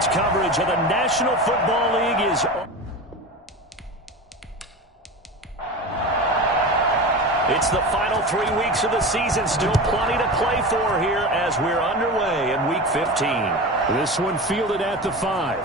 Sports coverage of the National Football League is on. It's the final 3 weeks of the season. Still plenty to play for here as we're underway in Week 15. This one fielded at the 5.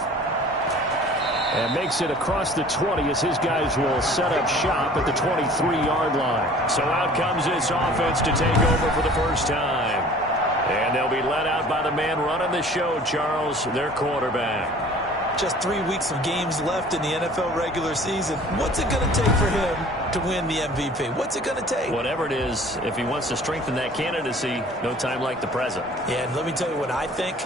And makes it across the 20 as his guys will set up shop at the 23-yard line. So out comes this offense to take over for the first time. And they'll be led out by the man running the show, Charles, their quarterback. Just 3 weeks of games left in the NFL regular season. What's it going to take for him to win the MVP? What's it going to take? Whatever it is, if he wants to strengthen that candidacy, no time like the present. Yeah, and let me tell you what I think.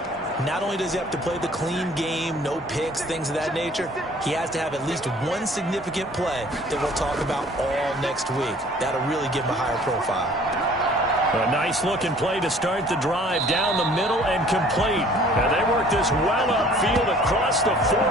Not only does he have to play the clean game, no picks, things of that nature, he has to have at least one significant play that we'll talk about all next week. That'll really give him a higher profile. A nice-looking play to start the drive down the middle and complete. And they work this well upfield across the 45.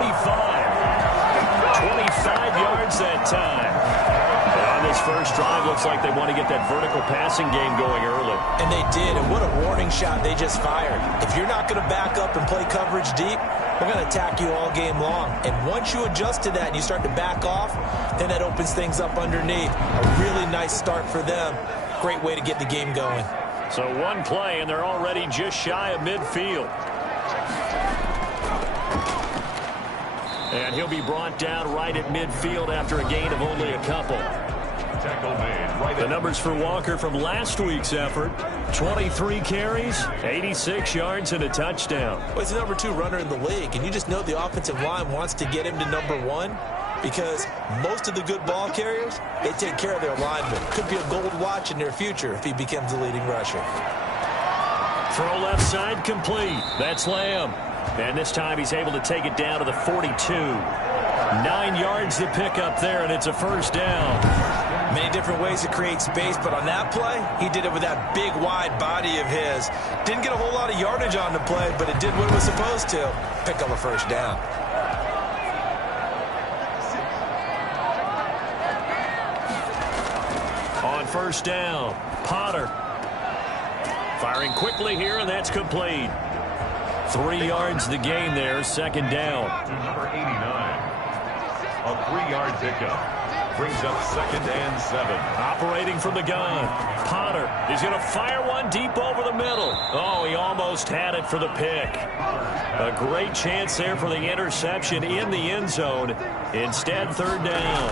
25 yards that time. And this first drive looks like they want to get that vertical passing game going early. And they did, and what a warning shot they just fired. If you're not going to back up and play coverage deep, we're going to attack you all game long. And once you adjust to that and you start to back off, then that opens things up underneath. A really nice start for them. Great way to get the game going. So one play, and they're already just shy of midfield. And he'll be brought down right at midfield after a gain of only a couple. The numbers for Walker from last week's effort: 23 carries, 86 yards, and a touchdown. Well, he's the #2 runner in the league, and you just know the offensive line wants to get him to #1 because most of the good ball carriers, they take care of their linemen. Could be a gold watch in their future if he becomes the leading rusher. Throw left side complete. That's Lamb. And this time he's able to take it down to the 42. 9 yards to pick up there, and it's a first down. Many different ways to create space, but on that play, he did it with that big, wide body of his. Didn't get a whole lot of yardage on the play, but it did what it was supposed to. Pick up a first down. On first down, Potter. Firing quickly here, and that's complete. 3 yards the gain there, second down. To number 89. A 3-yard pickup. Brings up 2nd and 7. Operating from the gun. Potter is going to fire one deep over the middle. Oh, he almost had it for the pick. A great chance there for the interception in the end zone. Instead, third down.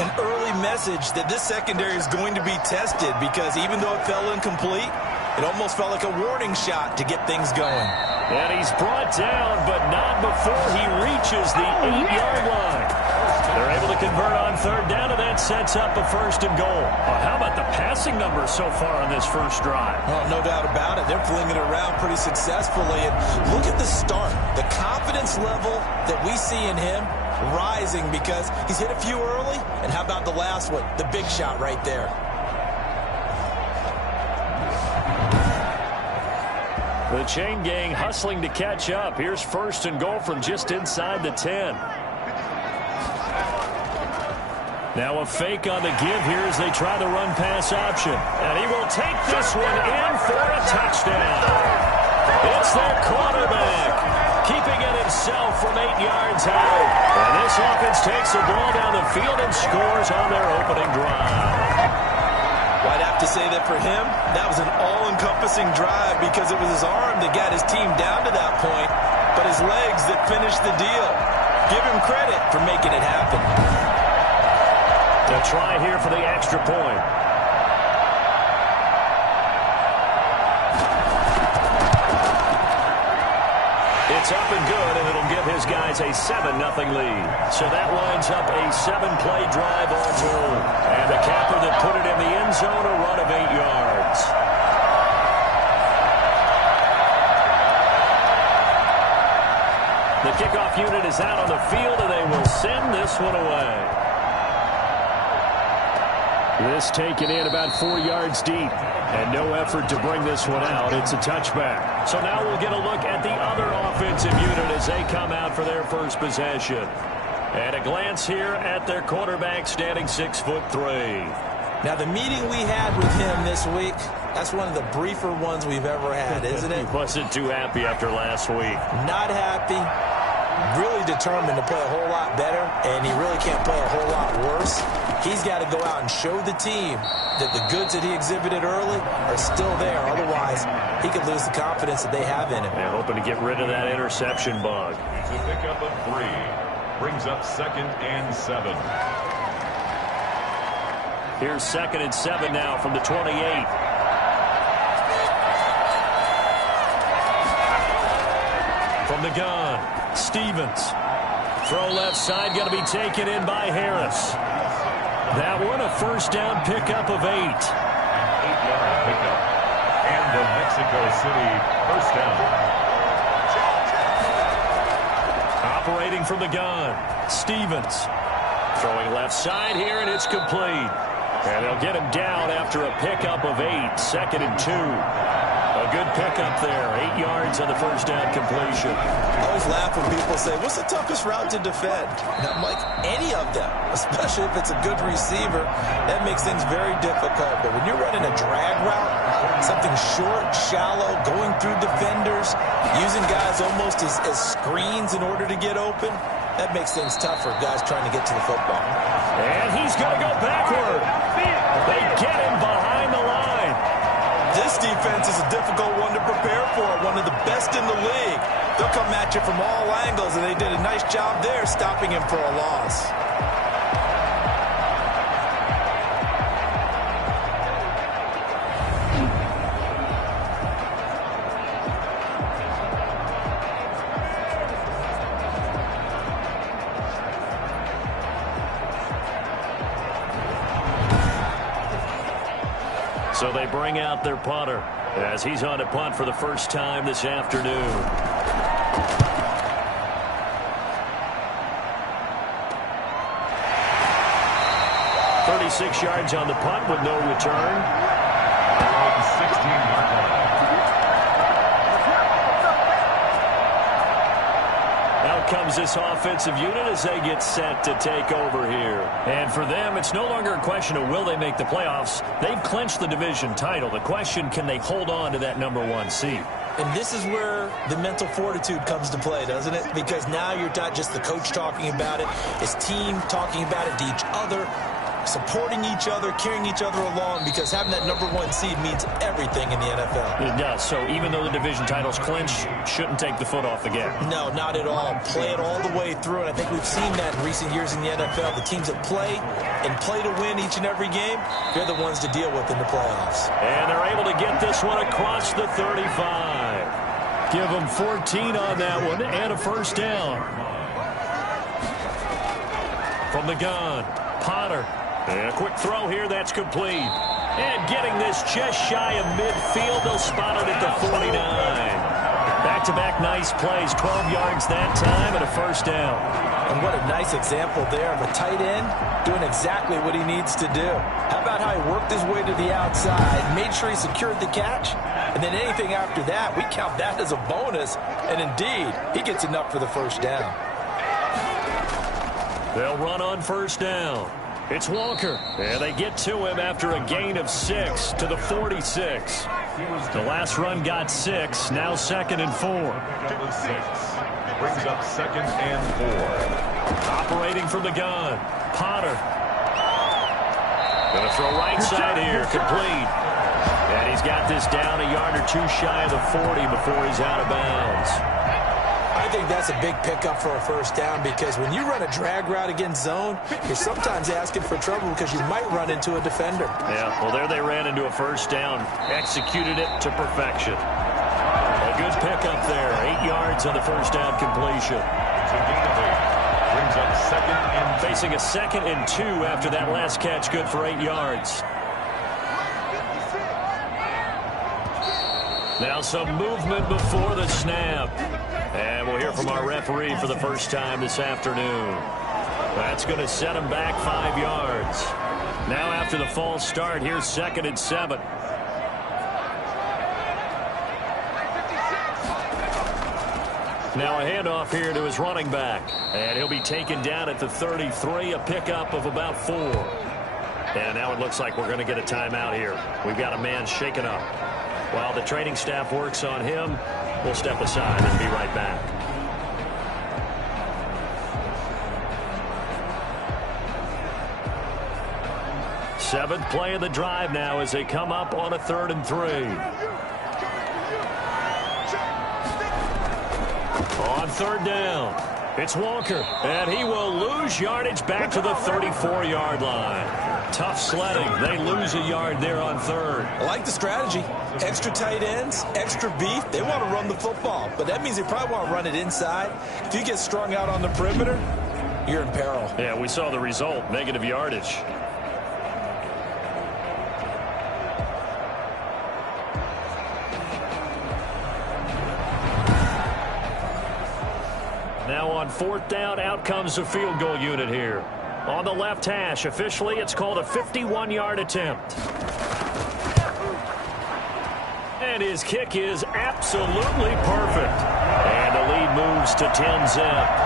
An early message that this secondary is going to be tested because even though it fell incomplete, it almost felt like a warning shot to get things going. And he's brought down, but not before he reaches the 8-yard line. They're able to convert on third down, and that sets up a first and goal. How about the passing numbers so far on this first drive? Oh, no doubt about it. They're flinging it around pretty successfully. And look at the start. The confidence level that we see in him rising because he's hit a few early. And how about the last one? The big shot right there. The chain gang hustling to catch up. Here's first and goal from just inside the 10. Now a fake on the give here as they try the run-pass option. And he will take this one in for a touchdown. It's their quarterback, keeping it himself from 8 yards out. And this offense takes the ball down the field and scores on their opening drive. Well, I'd have to say that for him, that was an all-encompassing drive because it was his arm that got his team down to that point, but his legs that finished the deal. Give him credit for making it happen. A try here for the extra point. It's up and good, and it'll give his guys a 7-0 lead. So that lines up a 7-play drive all told. And the capper that put it in the end zone, a run of 8 yards. The kickoff unit is out on the field, and they will send this one away. This taken in about 4 yards deep. And no effort to bring this one out. It's a touchback. So now we'll get a look at the other offensive unit as they come out for their first possession. And a glance here at their quarterback standing 6'3". Now the meeting we had with him this week, That's one of the briefer ones we've ever had, isn't it? He wasn't too happy after last week. Not happy. Really determined to play a whole lot better, and he really can't play a whole lot worse. He's got to go out and show the team that the goods that he exhibited early are still there. Otherwise, he could lose the confidence that they have in him. They're hoping to get rid of that interception bug. It's a pickup of 3. Brings up 2nd and 7. Here's 2nd and 7 now from the 28. From the gun, Stevens. Throw left side, going to be taken in by Harris. That one, a first down pickup of 8. 8-yard pickup. And the Mexico City first down. Operating from the gun, Stevens. Throwing left side here, and it's complete. And they'll get him down after a pickup of 8, 2nd and 2. A good pickup there, 8 yards on the first down completion. I always laugh when people say, what's the toughest route to defend? And I'm like, any of them, especially if it's a good receiver. That makes things very difficult. But when you're running a drag route, something short, shallow, going through defenders, using guys almost as screens in order to get open, that makes things tough for guys trying to get to the football. And he's going to go backward. They get him behind the line. This defense is a difficult one to prepare for, one of the best in the league. They'll come at you from all angles, and they did a nice job there stopping him for a loss. So they bring out their punter as he's on to punt for the first time this afternoon. 36 yards on the punt with no return. 16-yard line. Out comes this offensive unit as they get set to take over here. And for them, it's no longer a question of will they make the playoffs. They've clinched the division title. The question, can they hold on to that #1 seed? And this is where the mental fortitude comes to play, doesn't it? Because now you're not just the coach talking about it. It's team talking about it to each other, supporting each other, carrying each other along, because having that #1 seed means everything in the NFL. It does. So even though the division title's clinched, shouldn't take the foot off the gas. No, not at all. Play it all the way through, and I think we've seen that in recent years in the NFL. The teams that play and play to win each and every game, they're the ones to deal with in the playoffs. And they're able to get this one across the 35. Give them 14 on that one and a first down. From the gun, Potter. And a quick throw here, that's complete. And getting this just shy of midfield, they'll spot it at the 49. Back-to-back nice plays, 12 yards that time and a first down. And what a nice example there of a tight end doing exactly what he needs to do. How about how he worked his way to the outside, made sure he secured the catch, and then anything after that, we count that as a bonus. And indeed, he gets enough for the first down. They'll run on first down. It's Walker, and they get to him after a gain of 6 to the 46. The last run got 6, now 2nd and 4. Brings up 2nd and 4. Operating from the gun, Potter. Going to throw right side here, complete. And he's got this down a yard or two shy of the 40 before he's out of bounds. I think that's a big pickup for a first down, because when you run a drag route against zone, you're sometimes asking for trouble because you might run into a defender. Yeah, well, there they ran into a first down. Executed it to perfection. A good pickup there. 8 yards on the first down completion. Brings up 2nd and 2. Facing a 2nd and 2 after that last catch, good for 8 yards. Now some movement before the snap. And we'll hear from our referee for the first time this afternoon. That's going to set him back 5 yards. Now after the false start, here's 2nd and 7. Now a handoff here to his running back. And he'll be taken down at the 33, a pickup of about 4. And now it looks like we're going to get a timeout here. We've got a man shaken up. While the training staff works on him, we'll step aside and be right back. Seventh play of the drive now as they come up on a 3rd and 3. On 3rd down, it's Walker, and he will lose yardage back to the 34-yard line. Tough sledding. They lose a yard there on 3rd. I like the strategy. Extra tight ends, extra beef. They want to run the football, but that means they probably want to run it inside. If you get strung out on the perimeter, you're in peril. Yeah, we saw the result, negative yardage. Now on 4th down, out comes the field goal unit here. On the left hash, officially, it's called a 51-yard attempt. And his kick is absolutely perfect. And the lead moves to 10-zip.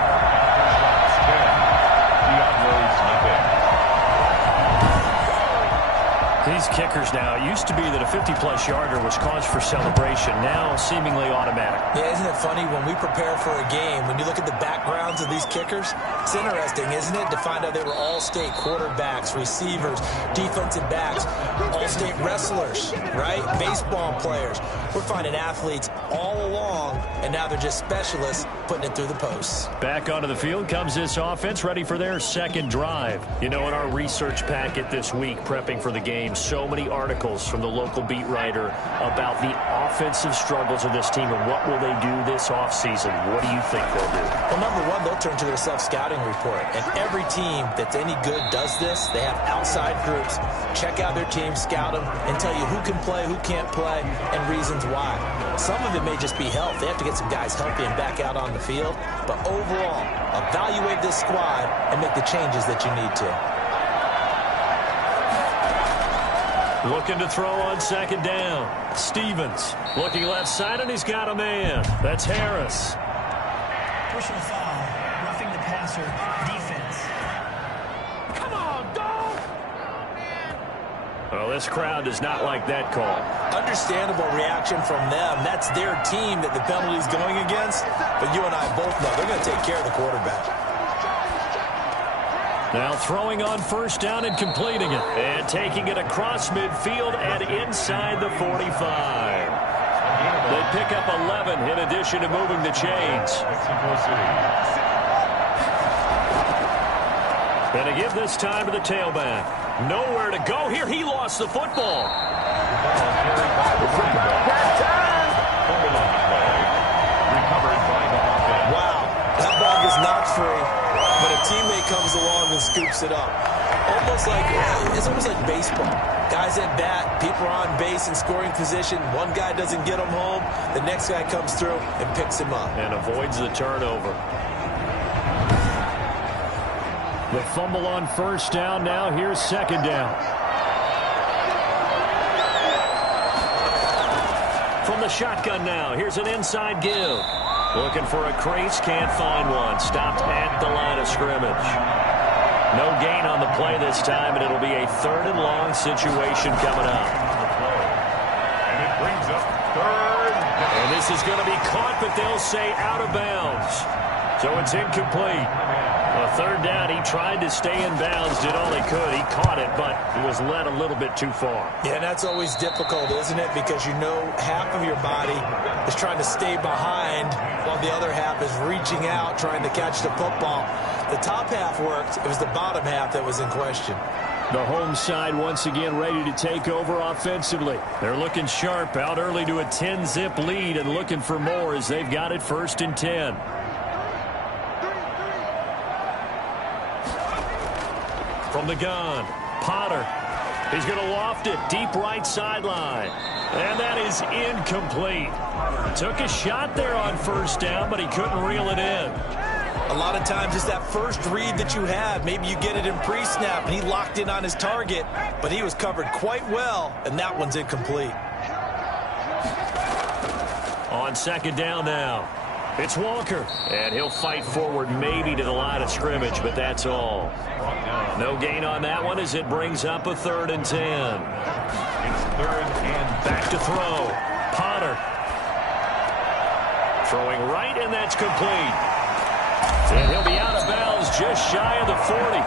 These kickers now, it used to be that a 50-plus yarder was cause for celebration. Now, seemingly automatic. Yeah, isn't it funny when we prepare for a game, when you look at the backgrounds of these kickers, it's interesting, isn't it, to find out they were all-state quarterbacks, receivers, defensive backs, all-state wrestlers, right? Baseball players. We're finding athletes all along, and now they're just specialists putting it through the posts. Back onto the field comes this offense, ready for their second drive. You know, in our research packet this week, prepping for the game, so many articles from the local beat writer about the offensive struggles of this team and what will they do this offseason. What do you think they'll do? Well, number one, they'll turn to their self-scouting report. And every team that's any good does this. They have outside groups. Check out their team, scout them, and tell you who can play, who can't play, and reasons why. Some of it may just be health. They have to get some guys healthy and back out on the field. But overall, evaluate this squad and make the changes that you need to. Looking to throw on 2nd down. Stevens looking left side, and he's got a man. That's Harris. Personal foul, roughing the passer, defense. Come on, dog! Well, this crowd does not like that call. Understandable reaction from them. That's their team that the penalty's going against. But you and I both know they're going to take care of the quarterback. Now throwing on 1st down and completing it. And taking it across midfield and inside the 45. They pick up 11 in addition to moving the chains. And to give this time to the tailback. Nowhere to go here. He lost the football. Wow, that ball gets knocked free. But a teammate comes along and scoops it up. It's almost like baseball. Guys at bat, people are on base in scoring position. One guy doesn't get him home. The next guy comes through and picks him up. And avoids the turnover. The fumble on 1st down. Now here's 2nd down. From the shotgun now, here's an inside give. Looking for a crease, can't find one. Stopped at the line of scrimmage. No gain on the play this time, and it'll be a 3rd and long situation coming up. And it brings up 3rd. And this is going to be caught, but they'll say out of bounds. So it's incomplete. A 3rd down, he tried to stay in bounds, did all he could. He caught it, but he was led a little bit too far. Yeah, and that's always difficult, isn't it? Because you know half of your body is trying to stay behind while the other half is reaching out, trying to catch the football. The top half worked. It was the bottom half that was in question. The home side once again ready to take over offensively. They're looking sharp, out early to a 10-zip lead and looking for more as they've got it 1st and 10. From the gun, Potter. He's going to loft it deep right sideline. And that is incomplete. Took a shot there on 1st down, but he couldn't reel it in. A lot of times it's that first read that you have. Maybe you get it in pre-snap, and he locked in on his target, but he was covered quite well, and that one's incomplete. On 2nd down now. It's Walker, and he'll fight forward maybe to the line of scrimmage, but that's all. No gain on that one as it brings up a 3rd and 10. It's 3rd and back to throw. Potter. Throwing right, and that's complete. And he'll be out of bounds just shy of the 40.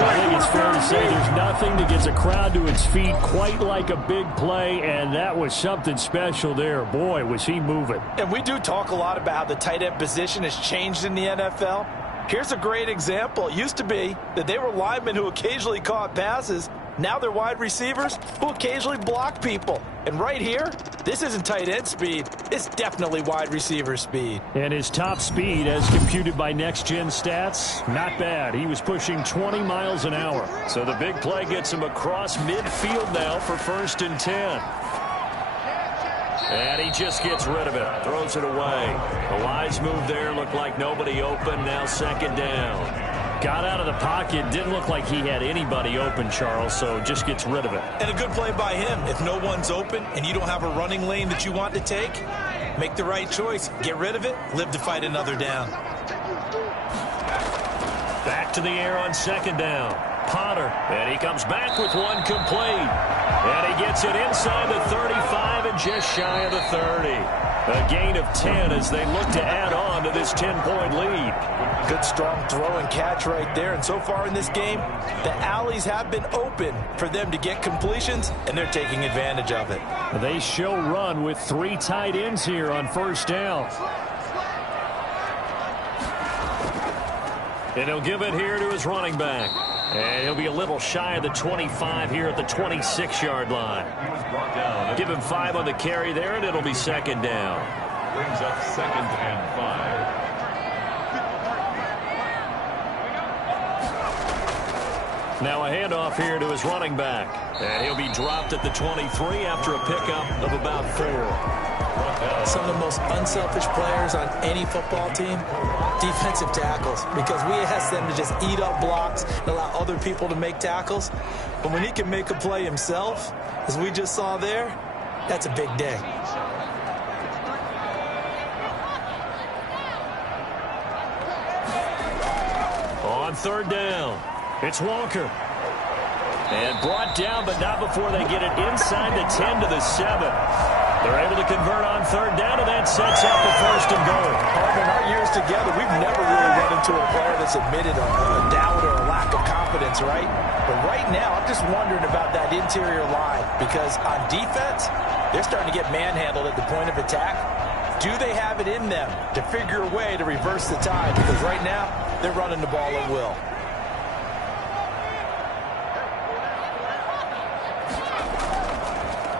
I think it's fair to say there's nothing that gets a crowd to its feet quite like a big play, and that was something special there. Boy, was he moving. And we do talk a lot about how the tight end position has changed in the NFL. Here's a great example. It used to be that they were linemen who occasionally caught passes. Now they're wide receivers who occasionally block people. And right here, this isn't tight end speed. It's definitely wide receiver speed. And his top speed, as computed by Next Gen Stats, not bad. He was pushing 20 miles an hour. So the big play gets him across midfield now for 1st and 10. And he just gets rid of it. Throws it away. The wise move there. Looked like nobody open. Now 2nd down. Got out of the pocket. Didn't look like he had anybody open, Charles, so just gets rid of it. And a good play by him. If no one's open and you don't have a running lane that you want to take, make the right choice. Get rid of it. Live to fight another down. Back to the air on 2nd down. Potter. And he comes back with one complete. And he gets it inside the 35 and just shy of the 30. A gain of 10 as they look to add on to this 10-point lead. Good strong throw and catch right there. And so far in this game, the alleys have been open for them to get completions, and they're taking advantage of it. They show run with 3 tight ends here on 1st down. And he'll give it here to his running back. And he'll be a little shy of the 25 here at the 26-yard line. Give him 5 on the carry there, and it'll be 2nd down. brings up 2nd and 5. Now a handoff here to his running back. And he'll be dropped at the 23 after a pickup of about 4. Some of the most unselfish players on any football team, defensive tackles, because we ask them to just eat up blocks and allow other people to make tackles. But when he can make a play himself, as we just saw there, that's a big day. On 3rd down, it's Walker. And brought down, but not before they get it inside the 10 to the 7. They're able to convert on 3rd down, and that sets up the 1st and goal. In our years together, we've never really run into a player that's admitted a doubt or a lack of confidence, right? But right now, I'm just wondering about that interior line, because on defense, they're starting to get manhandled at the point of attack. Do they have it in them to figure a way to reverse the tide? Because right now, they're running the ball at will.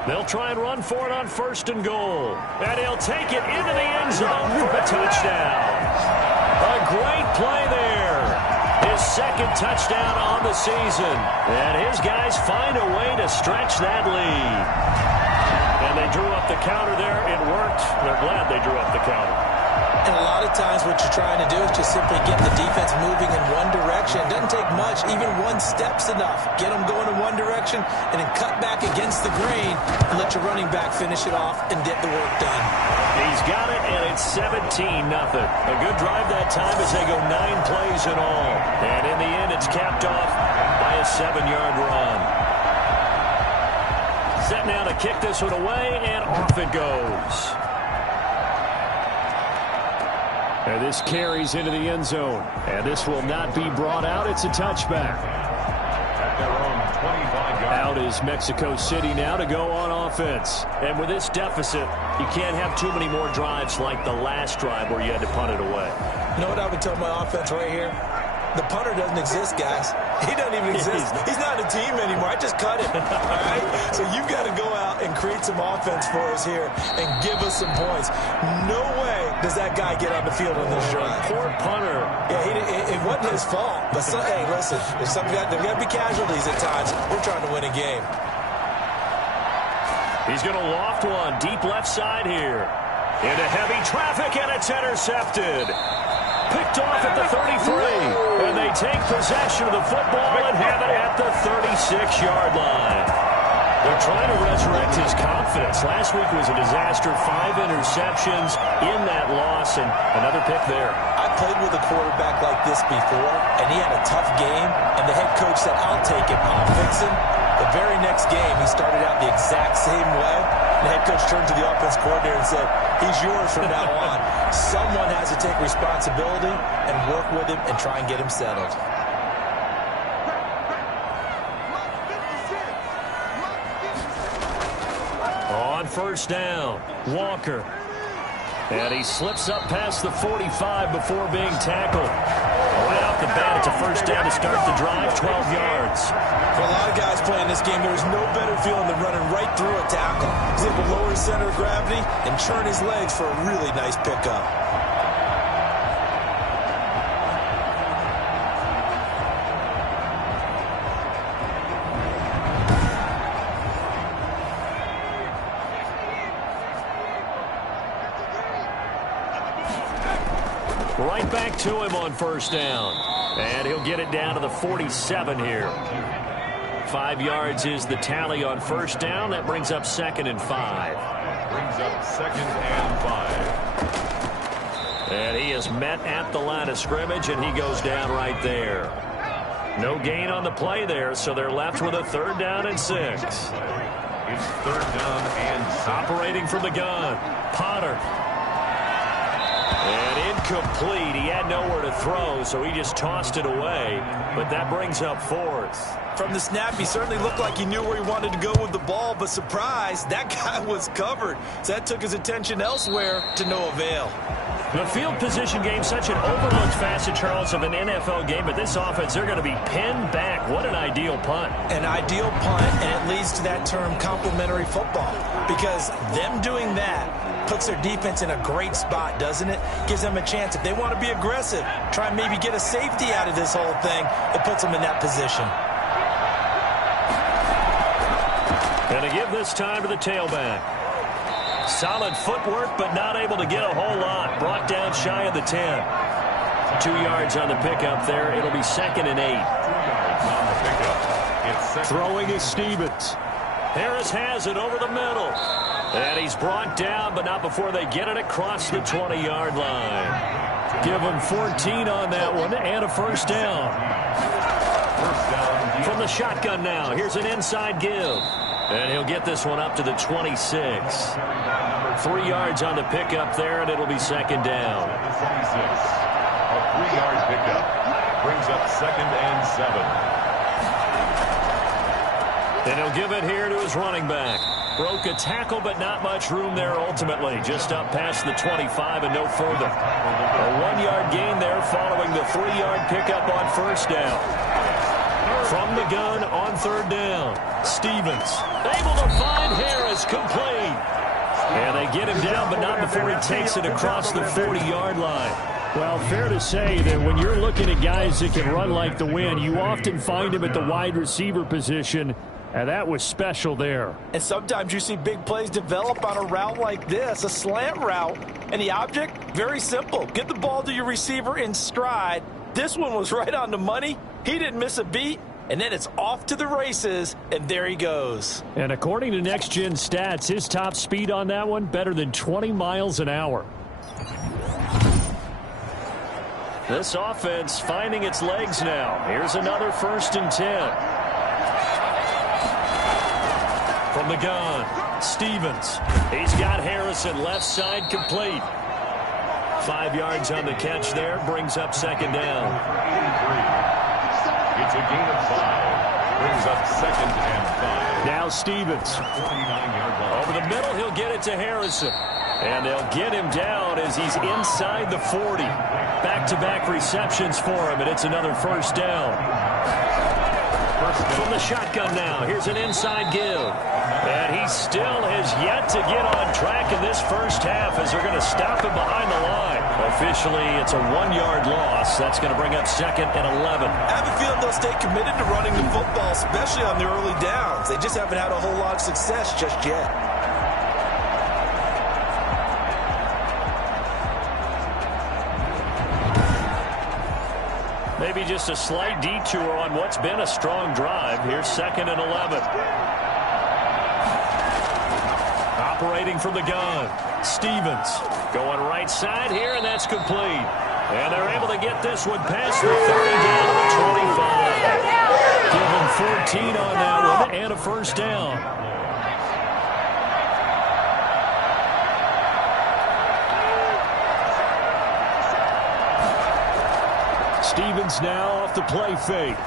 They'll try and run for it on 1st and goal. And he'll take it into the end zone for a touchdown. A great play there. His 2nd touchdown on the season. And his guys find a way to stretch that lead. And they drew up the counter there. It worked. They're glad they drew up the counter. And a lot of times what you're trying to do is just simply get the defense moving in one direction. It doesn't take much. Even one step's enough. Get them going in one direction and then cut back against the grain and let your running back finish it off and get the work done. He's got it, and it's 17-0. A good drive that time as they go 9 plays in all. And in the end, it's capped off by a 7-yard run. Set now to kick this one away, and off it goes. And this carries into the end zone. And this will not be brought out. It's a touchback. At their own 25-yard. Out is Mexico City now to go on offense. And with this deficit, you can't have too many more drives like the last drive where you had to punt it away. You know what I would tell my offense right here? The punter doesn't exist, guys. He doesn't even exist. He's not a team anymore. I just cut him. All right? So you've got to go out and create some offense for us here and give us some points. No way does that guy get on the field on this drive. Poor punter. Yeah, it wasn't his fault. But, hey, listen, there's got to be casualties at times. We're trying to win a game. He's going to loft one deep left side here. Into heavy traffic, and it's intercepted. Picked off at the 33, and they take possession of the football and have it at the 36-yard line. They're trying to resurrect his confidence. Last week was a disaster. 5 interceptions in that loss, and another pick there. I played with a quarterback like this before, and he had a tough game, and the head coach said, I'll take it, I'll fix him. The very next game, he started out the exact same way. The head coach turned to the offense coordinator and said, he's yours from now on. Someone has to take responsibility and work with him and try and get him settled. On first down, Walker. And he slips up past the 45 before being tackled. Right off the bat, it's a first down to start the drive, 12 yards. For a lot of guys playing this game, there's no better feeling than running right through a tackle. He's able to lower his center of gravity and churn his legs for a really nice pickup. Right back to him on first down. And he'll get it down to the 47 here. 5 yards is the tally on first down. That brings up 2nd and 5. Brings up 2nd and 5. And he is met at the line of scrimmage, and he goes down right there. No gain on the play there, so they're left with a 3rd down and 6. It's 3rd down and 6. Operating from the gun, Potter. And incomplete. He had nowhere to throw, so he just tossed it away. But that brings up 4th. From the snap, he certainly looked like he knew where he wanted to go with the ball, but surprise, that guy was covered. So that took his attention elsewhere to no avail. The field position game, such an overlooked facet, Charles, of an NFL game, but this offense, they're going to be pinned back. What an ideal punt. An ideal punt, and it leads to that term complementary football, because them doing that puts their defense in a great spot, doesn't it? Gives them a chance. If they want to be aggressive, try and maybe get a safety out of this whole thing, it puts them in that position. And to give this time to the tailback. Solid footwork, but not able to get a whole lot. Brought down shy of the 10. 2 yards on the pickup there. It'll be 2nd and 8. 2 yards on the pickup. It's throwing is Stevens. Harris has it over the middle. And he's brought down, but not before they get it across the 20-yard line. Give him 14 on that one and a first down. First down. From the shotgun now, here's an inside give. And he'll get this one up to the 26. 3 yards on the pickup there, and it'll be 2nd down. 26. A 3-yard pickup brings up 2nd and 7. And he'll give it here to his running back. Broke a tackle, but not much room there ultimately. Just up past the 25 and no further. A 1-yard gain there following the 3-yard pickup on first down. From the gun on 3rd down. Stevens able to find Harris, complete. And they get him down, but not before he takes it across the 40-yard line. Well, fair to say that when you're looking at guys that can run like the wind, you often find him at the wide receiver position, and that was special there. And sometimes you see big plays develop on a route like this, a slant route, and the object, very simple. Get the ball to your receiver in stride. This one was right on the money. He didn't miss a beat. And then it's off to the races, and there he goes. And according to Next Gen Stats, his top speed on that one, better than 20 miles an hour. This offense finding its legs now. Here's another 1st and 10. From the gun, Stevens. He's got Harrison left side complete. 5 yards on the catch there, brings up 2nd down. It's a gain of 5. Brings up 2nd and 5. Now Stevens. 29-yard line. Over the middle, he'll get it to Harrison. And they'll get him down as he's inside the 40. Back-to-back receptions for him, and it's another first down. From the shotgun now, here's an inside give. And he still has yet to get on track in this first half as they're going to stop him behind the line. Officially, it's a 1-yard loss. That's going to bring up 2nd and 11. I have a feeling they'll stay committed to running the football, especially on the early downs. They just haven't had a whole lot of success just yet. Maybe just a slight detour on what's been a strong drive. Here's 2nd and 11. Operating from the gun, Stevens going right side here, and that's complete. And they're able to get this one past the 30 down to the 25. Give them 14 on that one and a first down. Stevens now off the play fake.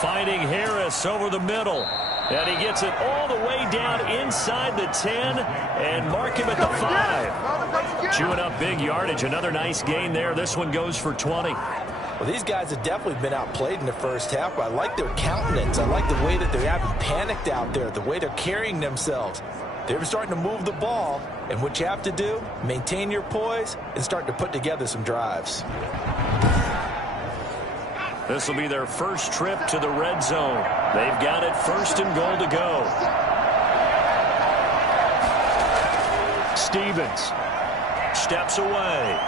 Finding Harris over the middle. And he gets it all the way down inside the 10 and mark him at the 5. Chewing up big yardage. Another nice gain there. This one goes for 20. Well, these guys have definitely been outplayed in the first half, but I like their countenance. I like the way that they haven't panicked out there, the way they're carrying themselves. They're starting to move the ball, and what you have to do, maintain your poise and start to put together some drives. This will be their first trip to the red zone. They've got it first and goal to go. Stevens steps away.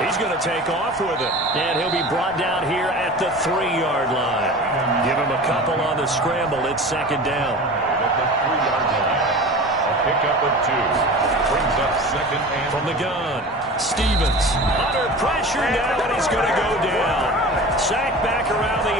He's going to take off with it. And he'll be brought down here at the 3-yard line. Give him a couple on the scramble. It's second down. At the 3-yard line. A pickup of 2. Brings up second and from the gun. Stevens under pressure now, and he's going to go down. Sacked back around the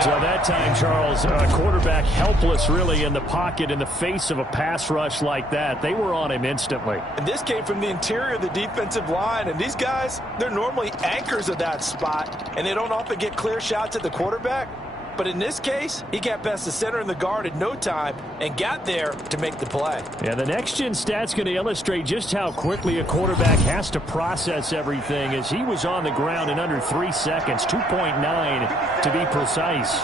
8. So that time, Charles, quarterback helpless really in the pocket in the face of a pass rush like that. They were on him instantly. And this came from the interior of the defensive line. And these guys, they're normally anchors of that spot. And they don't often get clear shots at the quarterback. But in this case, he got past the center and the guard in no time and got there to make the play. Yeah, the next-gen stat's going to illustrate just how quickly a quarterback has to process everything as he was on the ground in under 3 seconds, 2.9 to be precise.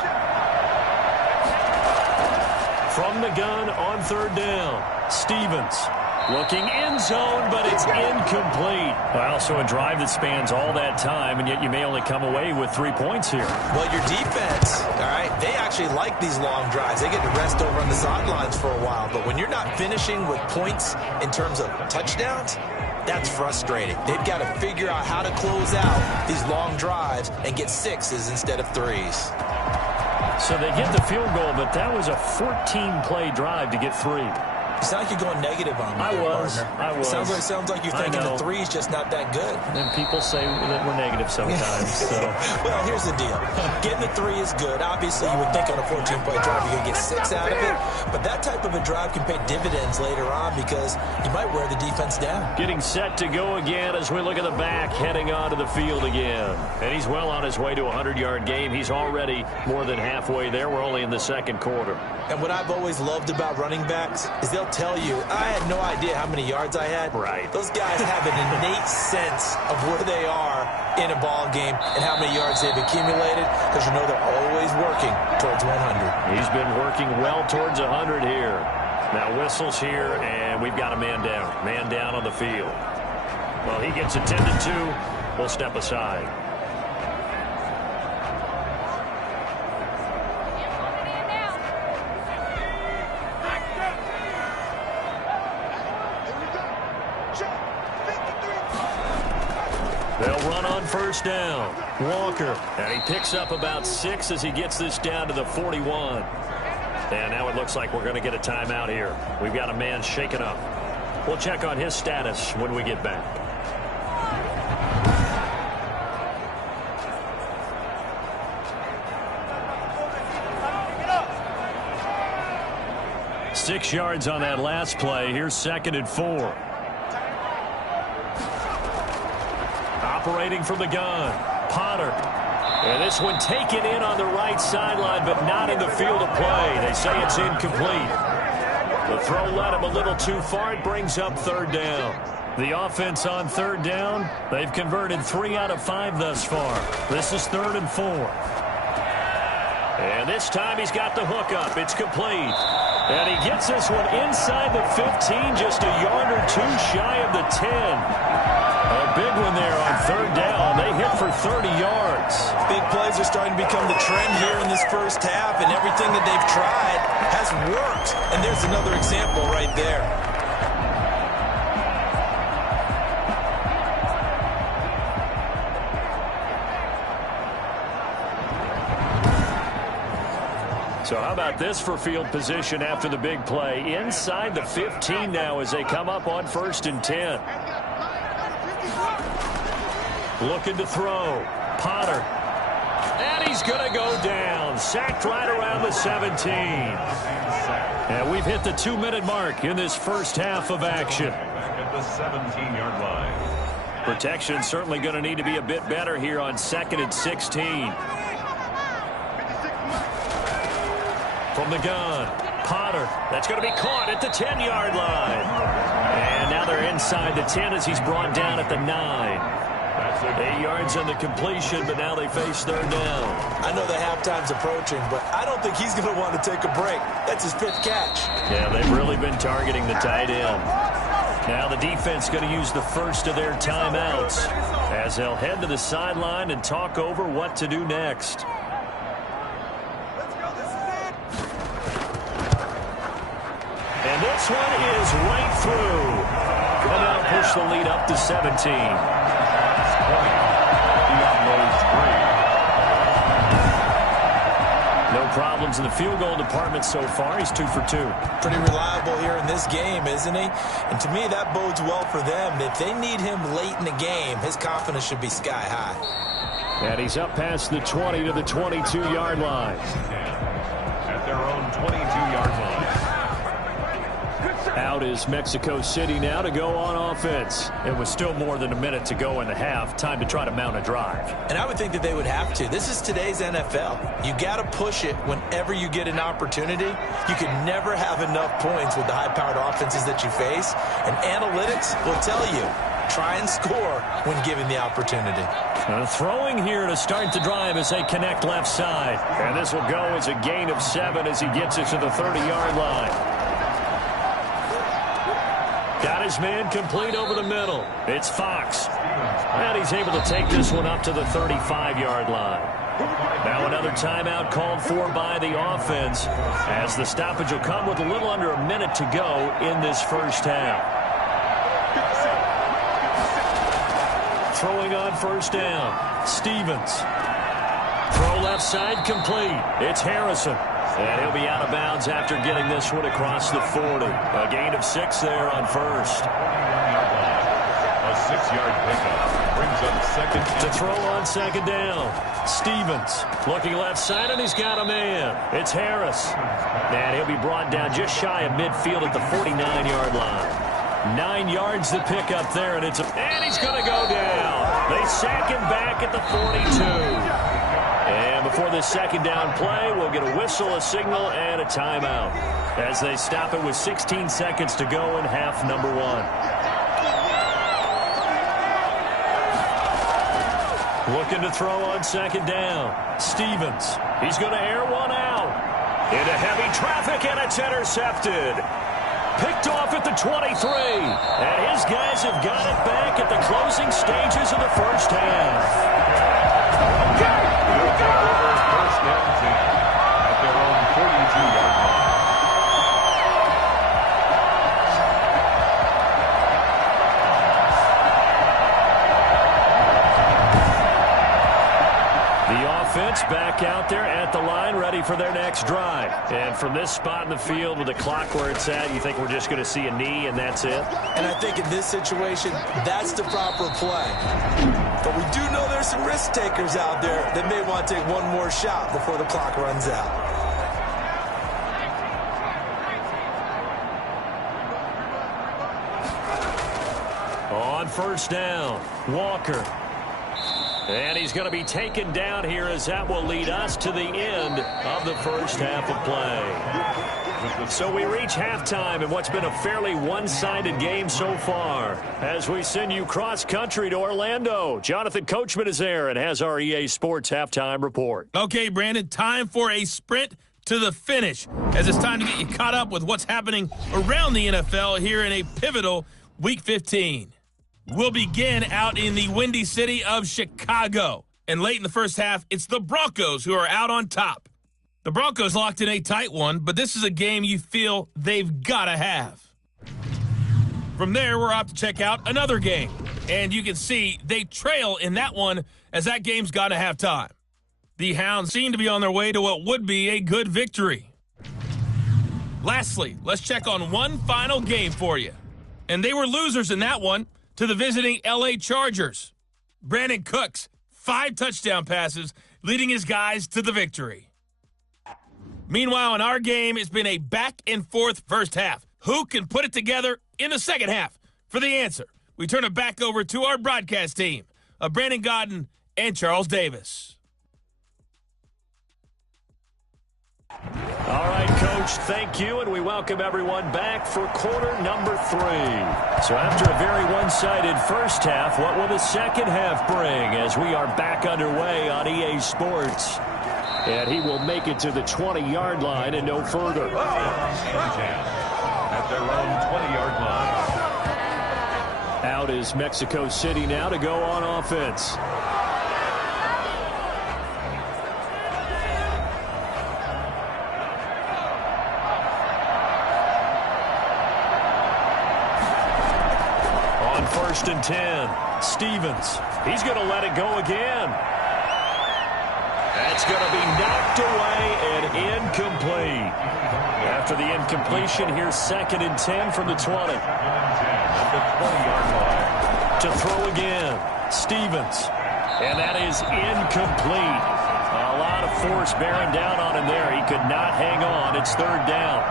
From the gun on third down, Stevens looking end zone, but it's incomplete. Also a drive that spans all that time, and yet you may only come away with 3 points here. Well, your defense, all right, they actually like these long drives. They get to rest over on the sidelines for a while, but when you're not finishing with points in terms of touchdowns, that's frustrating. They've got to figure out how to close out these long drives and get 6s instead of 3s. So they get the field goal, but that was a 14-play drive to get 3. You sound like you're going negative on me. I was. Sounds like you're thinking the 3's just not that good. And people say that we're negative sometimes. So. Well, here's the deal. Getting the 3 is good. Obviously, you would think on a 14-play drive you're going to get 6 out of it. But that type of a drive can pay dividends later on because you might wear the defense down. Getting set to go again as we look at the back, heading onto the field again. And he's well on his way to a 100-yard game. He's already more than halfway there. We're only in the second quarter. And what I've always loved about running backs is they'll tell you, I had no idea how many yards I had. Right. Those guys have an innate sense of where they are in a ball game and how many yards they've accumulated because you know they're always working towards 100. He's been working well towards 100 here. Now whistles here, and we've got a man down. Man down on the field. Well, he gets attended to. We'll step aside. They'll run on first down. Walker. And he picks up about 6 as he gets this down to the 41. And now it looks like we're going to get a timeout here. We've got a man shaken up. We'll check on his status when we get back. Six yards on that last play. Here's 2nd and 4. Operating from the gun, Potter. And this one taken in on the right sideline, but not in the field of play. They say it's incomplete. The throw led him a little too far. It brings up 3rd down. The offense on 3rd down, they've converted 3 out of 5 thus far. This is 3rd and 4. And this time he's got the hook up. It's complete. And he gets this one inside the 15, just a yard or 2 shy of the 10. A big one there on 3rd down. They hit for 30 yards. Big plays are starting to become the trend here in this first half, and everything that they've tried has worked. And there's another example right there. So how about this for field position after the big play? Inside the 15 now as they come up on 1st and 10. Looking to throw. Potter. And he's going to go down. Sacked right around the 17. And we've hit the 2-minute mark in this first half of action. At the 17-yard line. Protection certainly going to need to be a bit better here on 2nd and 16. From the gun, Potter. That's going to be caught at the 10-yard line. And now they're inside the 10 as he's brought down at the 9. 8 yards on the completion, but now they face 3rd down. I know the halftime's approaching, but I don't think he's going to want to take a break. That's his 5th catch. Yeah, they've really been targeting the tight end. Now the defense going to use the first of their timeouts as they'll head to the sideline and talk over what to do next. And this one is right through. And now push the lead up to 17. No problems in the field goal department so far. He's 2 for 2. Pretty reliable here in this game, isn't he? And to me, that bodes well for them. If they need him late in the game, his confidence should be sky high. And he's up past the 20 to the 22-yard line. At their own 22-yard line. Out is Mexico City now to go on offense. It was still more than a minute to go in the half. Time to try to mount a drive. And I would think that they would have to. This is today's NFL. You got to push it whenever you get an opportunity. You can never have enough points with the high-powered offenses that you face. And analytics will tell you, try and score when given the opportunity. Throwing here to start the drive as they connect left side. And this will go as a gain of 7 as he gets it to the 30-yard line. Got his man complete over the middle. It's Fox. And he's able to take this one up to the 35-yard line. Now another timeout called for by the offense as the stoppage will come with a little under a minute to go in this first half. Throwing on 1st down. Stevens. Throw left side complete. It's Harrison. And he'll be out of bounds after getting this one across the 40. A gain of 6 there on 1st. A 6-yard pickup brings up 2nd. To throw on 2nd down. Stevens looking left side, and he's got a man. It's Harris. And he'll be brought down just shy of midfield at the 49-yard line. 9 yards to pick up there, and and he's going to go down. They sack him back at the 42. And before this 2nd down play, we'll get a whistle, a signal, and a timeout as they stop it with 16 seconds to go in half number 1. Looking to throw on 2nd down. Stevens. He's going to air one out. Into heavy traffic, and it's intercepted. Picked off at the 23. And his guys have got it back at the closing stages of the first half. First down 10 at their own 42-yard line. The offense back out there at the line, ready for their next drive. And from this spot in the field with the clock where it's at, you think we're just going to see a knee and that's it? And I think in this situation, that's the proper play. But we do know there's some risk takers out there that may want to take one more shot before the clock runs out. On 1st down, Walker. And he's going to be taken down here as that will lead us to the end of the first half of play. So we reach halftime in what's been a fairly one-sided game so far. As we send you cross-country to Orlando, Jonathan Coachman is there and has our EA Sports halftime report. Okay, Brandon, time for a sprint to the finish as it's time to get you caught up with what's happening around the NFL here in a pivotal Week 15. We'll begin out in the windy city of Chicago. And late in the first half, it's the Broncos who are out on top. The Broncos locked in a tight one, but this is a game you feel they've got to have. From there, we're off to check out another game. And you can see they trail in that one as that game's gone to halftime. The Hounds seem to be on their way to what would be a good victory. Lastly, let's check on one final game for you. And they were losers in that one to the visiting LA Chargers. Brandon Cooks, 5 touchdown passes, leading his guys to the victory. Meanwhile, in our game, it's been a back-and-forth first half. Who can put it together in the second half? For the answer, we turn it back over to our broadcast team of Brandon Godden and Charles Davis. All right, Coach, thank you, and we welcome everyone back for quarter number 3. So after a very one-sided first half, what will the second half bring as we are back underway on EA Sports? And he will make it to the 20-yard line and no further. At their own 20-yard line. Out is Mexico City now to go on offense. On 1st and 10, Stevens. He's going to let it go again. That's going to be knocked away and incomplete. After the incompletion, here's 2nd and 10 from the 20. At the 20-yard line. To throw again, Stevens. And that is incomplete. A lot of force bearing down on him there. He could not hang on. It's 3rd down.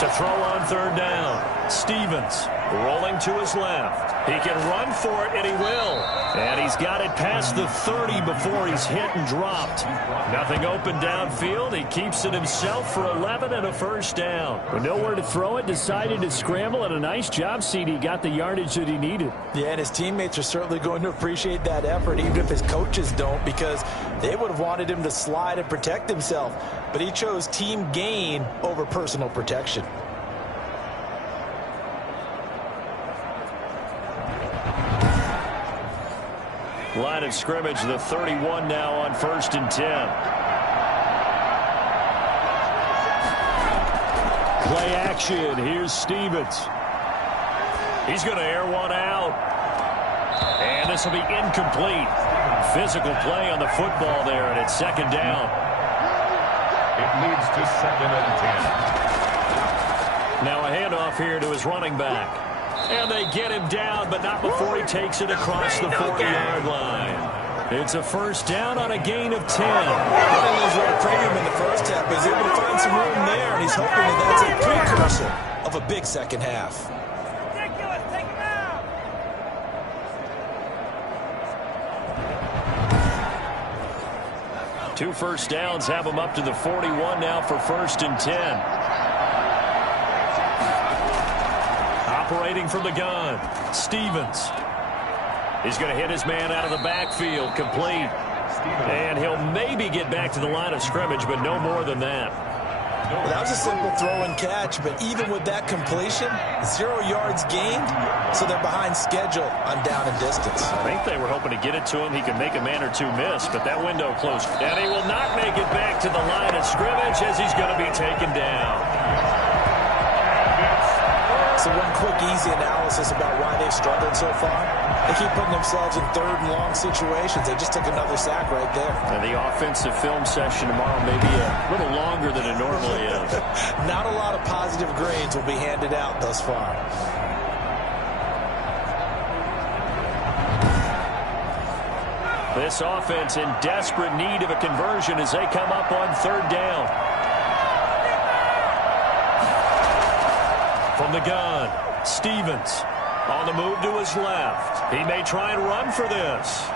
To throw on 3rd down, Stevens rolling to his left. He can run for it, and he will. And he's got it past the 30 before he's hit and dropped. Nothing open downfield. He keeps it himself for 11 and a first down. With nowhere to throw it, decided to scramble, and a nice job, CD. Got the yardage that he needed. Yeah, and his teammates are certainly going to appreciate that effort, even if his coaches don't, because they would have wanted him to slide and protect himself. But he chose team gain over personal protection. Line of scrimmage, the 31 now on 1st and 10. Play action. Here's Stevens. He's going to air one out. And this will be incomplete. Physical play on the football there, and it's 2nd down. It leads to 2nd and 10. Now a handoff here to his running back. And they get him down, but not before he takes it across the 40-yard line. It's a first down on a gain of 10. Running those right premium in the first half. He's able to find some room there, and he's hoping that that's a precursor of a big second half. Ridiculous. Take him out. 2 first downs have him up to the 41 now for 1st and 10. Operating from the gun, Stevens. He's going to hit his man out of the backfield, complete. And he'll maybe get back to the line of scrimmage, but no more than that. Well, that was a simple throw and catch, but even with that completion, 0 yards gained, so they're behind schedule on down and distance. I think they were hoping to get it to him. He could make a man or two miss, but that window closed. And he will not make it back to the line of scrimmage as he's going to be taken down. So one quick, easy analysis about why they've struggled so far. They keep putting themselves in 3rd and long situations. They just took another sack right there. And the offensive film session tomorrow may be a little longer than it normally is. Not a lot of positive grades will be handed out thus far. This offense in desperate need of a conversion as they come up on 3rd down. From the gun, Stevens on the move to his left. He may try and run for this.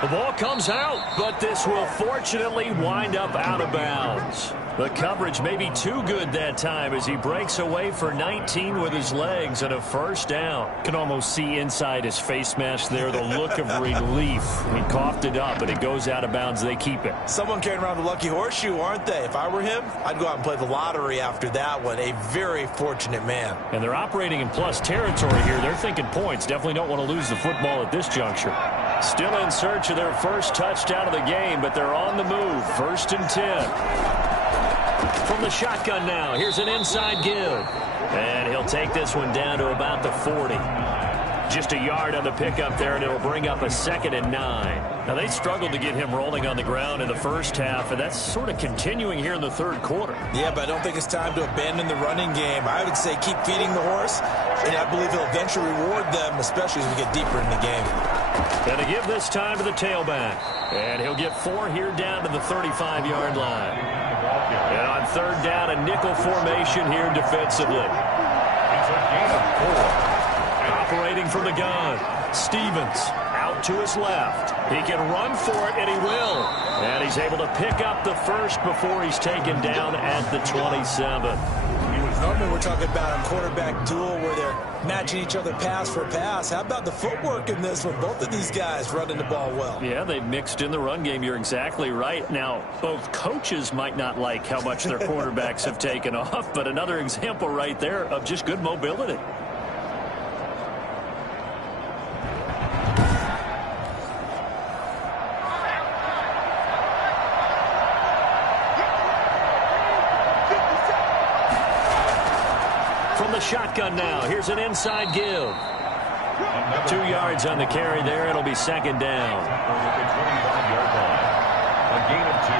The ball comes out, but this will fortunately wind up out of bounds. The coverage may be too good that time as he breaks away for 19 with his legs and a first down. Can almost see inside his face mask there the look of relief. He coughed it up, and it goes out of bounds. They keep it. Someone carrying around the lucky horseshoe, aren't they? If I were him, I'd go out and play the lottery after that one. A very fortunate man. And they're operating in plus territory here. They're thinking points. Definitely don't want to lose the football at this juncture. Still in search of their first touchdown of the game, but they're on the move. 1st and 10. From the shotgun now, here's an inside give. And he'll take this one down to about the 40. Just a yard on the pickup there, and it'll bring up a 2nd and 9. Now, they struggled to get him rolling on the ground in the first half, and that's sort of continuing here in the third quarter. Yeah, but I don't think it's time to abandon the running game. I would say keep feeding the horse, and I believe he'll eventually reward them, especially as we get deeper in the game. And to give this time to the tailback. And he'll get 4 here down to the 35-yard line. And on third down, a nickel formation here defensively. It's a gain of 4. Operating from the gun, Stevens out to his left. He can run for it, and he will. And he's able to pick up the first before he's taken down at the 27. Normally we're talking about a quarterback duel where they're matching each other pass for pass. How about the footwork in this one? Both of these guys running the ball well. Yeah, they've mixed in the run game. You're exactly right. Now, both coaches might not like how much their quarterbacks have taken off, but another example right there of just good mobility. Shotgun now. Here's an inside give. 2 yards on the carry there. It'll be 2nd down. At the 25-yard line. A gain of 2.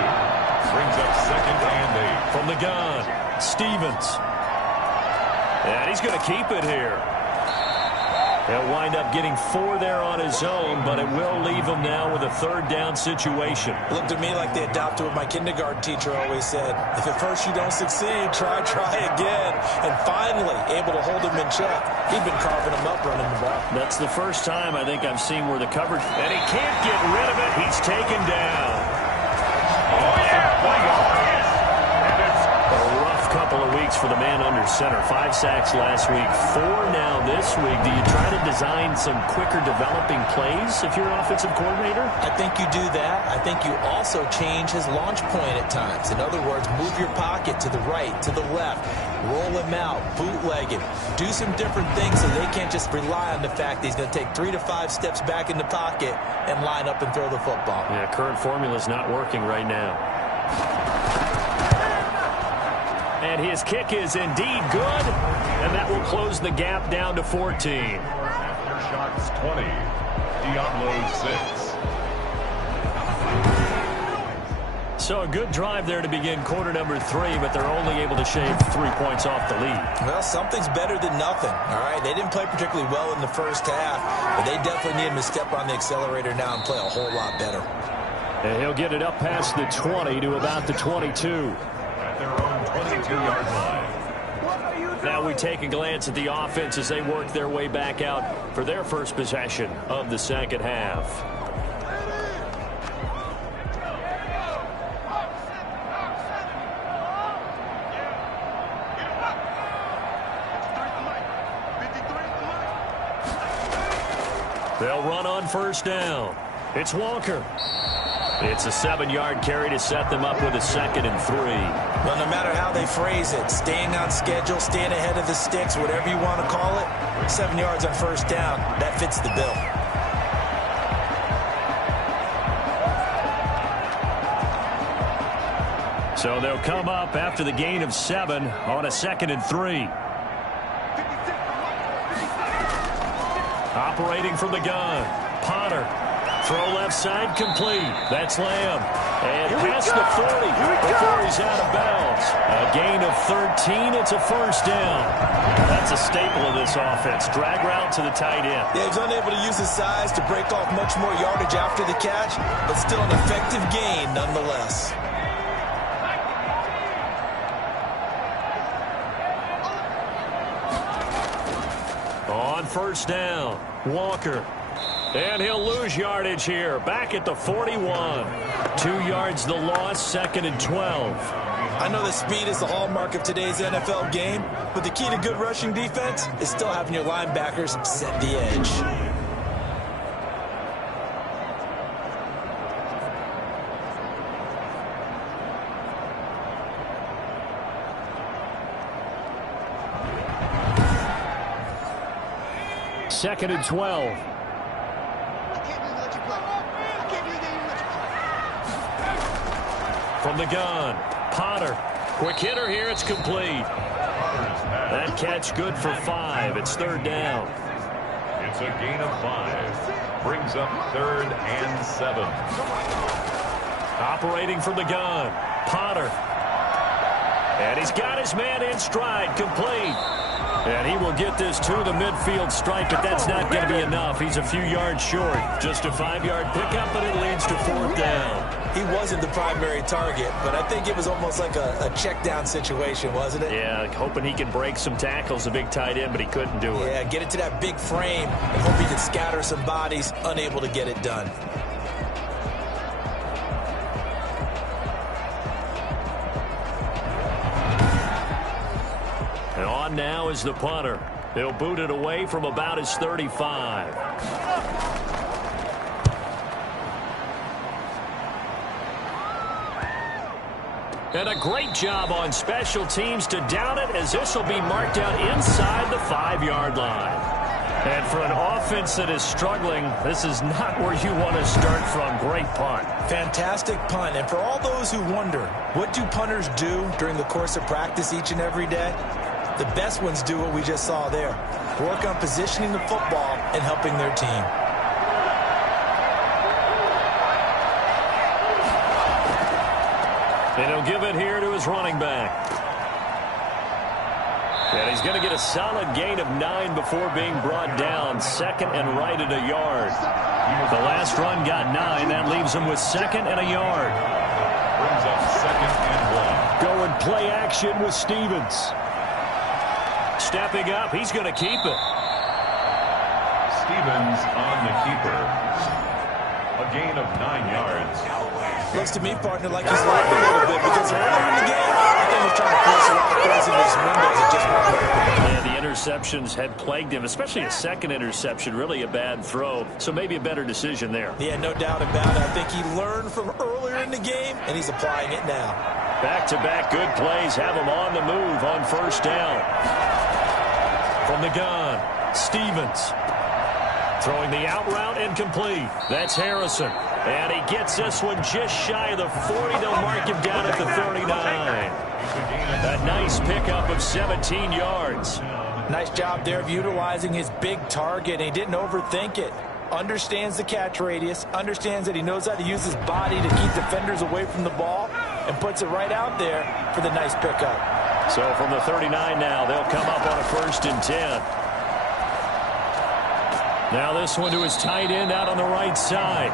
Brings up 2nd and 8. From the gun, Stevens. And he's going to keep it here. He'll wind up getting 4 there on his own, but it will leave him now with a 3rd down situation. Looked to me like they adopted what my kindergarten teacher always said. If at first you don't succeed, try again. And finally, able to hold him in check. He'd been carving him up running the ball. That's the first time I think I've seen where the coverage, and he can't get rid of it. He's taken down. Oh, yeah. A rough couple of weeks for the man under center. 5 sacks last week, 4 now this week. Do you try to design some quicker developing plays if you're an offensive coordinator? I think you do that. I think you also change his launch point at times. In other words, move your pocket to the right, to the left, roll him out, bootleg him, do some different things so they can't just rely on the fact that he's going to take 3 to 5 steps back in the pocket and line up and throw the football. Yeah, current formula is not working right now. And his kick is indeed good, and that will close the gap down to 14. Aftershocks 20, Diabos 6. So a good drive there to begin quarter number 3, but they're only able to shave 3 points off the lead. Well, something's better than nothing, all right? They didn't play particularly well in the first half, but they definitely need him to step on the accelerator now and play a whole lot better. And he'll get it up past the 20 to about the 22. At their own 22-yard line. Now we take a glance at the offense as they work their way back out for their first possession of the second half. They'll run on first down. It's Walker. It's a 7-yard carry to set them up with a 2nd and 3. Well, no matter how they phrase it, staying on schedule, staying ahead of the sticks, whatever you want to call it, 7 yards on first down, that fits the bill. So they'll come up after the gain of 7 on a 2nd and 3. Operating from the gun, Potter. Throw left side complete. That's Lamb. And past the 40 before he's out of bounds. A gain of 13. It's a first down. That's a staple of this offense. Drag route to the tight end. Yeah, he's unable to use his size to break off much more yardage after the catch, but still an effective gain nonetheless. On first down, Walker. And he'll lose yardage here. Back at the 41. 2 yards the loss, 2nd and 12. I know that speed is the hallmark of today's NFL game, but the key to good rushing defense is still having your linebackers set the edge. Second and 12. From the gun, Potter. Quick hitter here, it's complete. That catch good for 5. It's third down. It's a gain of 5. Brings up 3rd and 7. Operating from the gun, Potter. And he's got his man in stride, complete. And he will get this to the midfield stripe, but that's not going to be enough. He's a few yards short. Just a 5-yard pickup, and it leads to 4th down. He wasn't the primary target, but I think it was almost like a check down situation, wasn't it? Yeah, hoping he can break some tackles, a big tight end, but he couldn't do it. Yeah, get it to that big frame and hope he can scatter some bodies, unable to get it done. And on now is the punter. He'll boot it away from about his 35. And a great job on special teams to down it, as this will be marked out inside the 5-yard line. And for an offense that is struggling, this is not where you want to start from. Great punt. Fantastic punt. And for all those who wonder, what do punters do during the course of practice each and every day? The best ones do what we just saw there. Work on positioning the football and helping their team. And he'll give it here to his running back. And he's going to get a solid gain of 9 before being brought down. 2nd and right at a yard. The last run got 9. That leaves him with 2nd and a yard. Brings up 2nd and 1. Going play action with Stevens. Stepping up, he's going to keep it. Stevens on the keeper. A gain of 9 yards. Looks to me, partner, like he's laughing a little bit because earlier in the game, I think he's trying to force a lot of throws into his windows. It just won't work. Yeah, the interceptions had plagued him, especially a second interception. Really a bad throw, so maybe a better decision there. Yeah, no doubt about it. I think he learned from earlier in the game, and he's applying it now. Back-to-back good plays have him on the move on 1st down. From the gun, Stevens. Throwing the out route incomplete. That's Harrison. And he gets this one just shy of the 40. They'll mark him down at the 39. A nice pickup of 17 yards. Nice job there of utilizing his big target. He didn't overthink it. Understands the catch radius. Understands that he knows how to use his body to keep defenders away from the ball. And puts it right out there for the nice pickup. So from the 39 now, they'll come up on a 1st and 10. Now this one to his tight end out on the right side.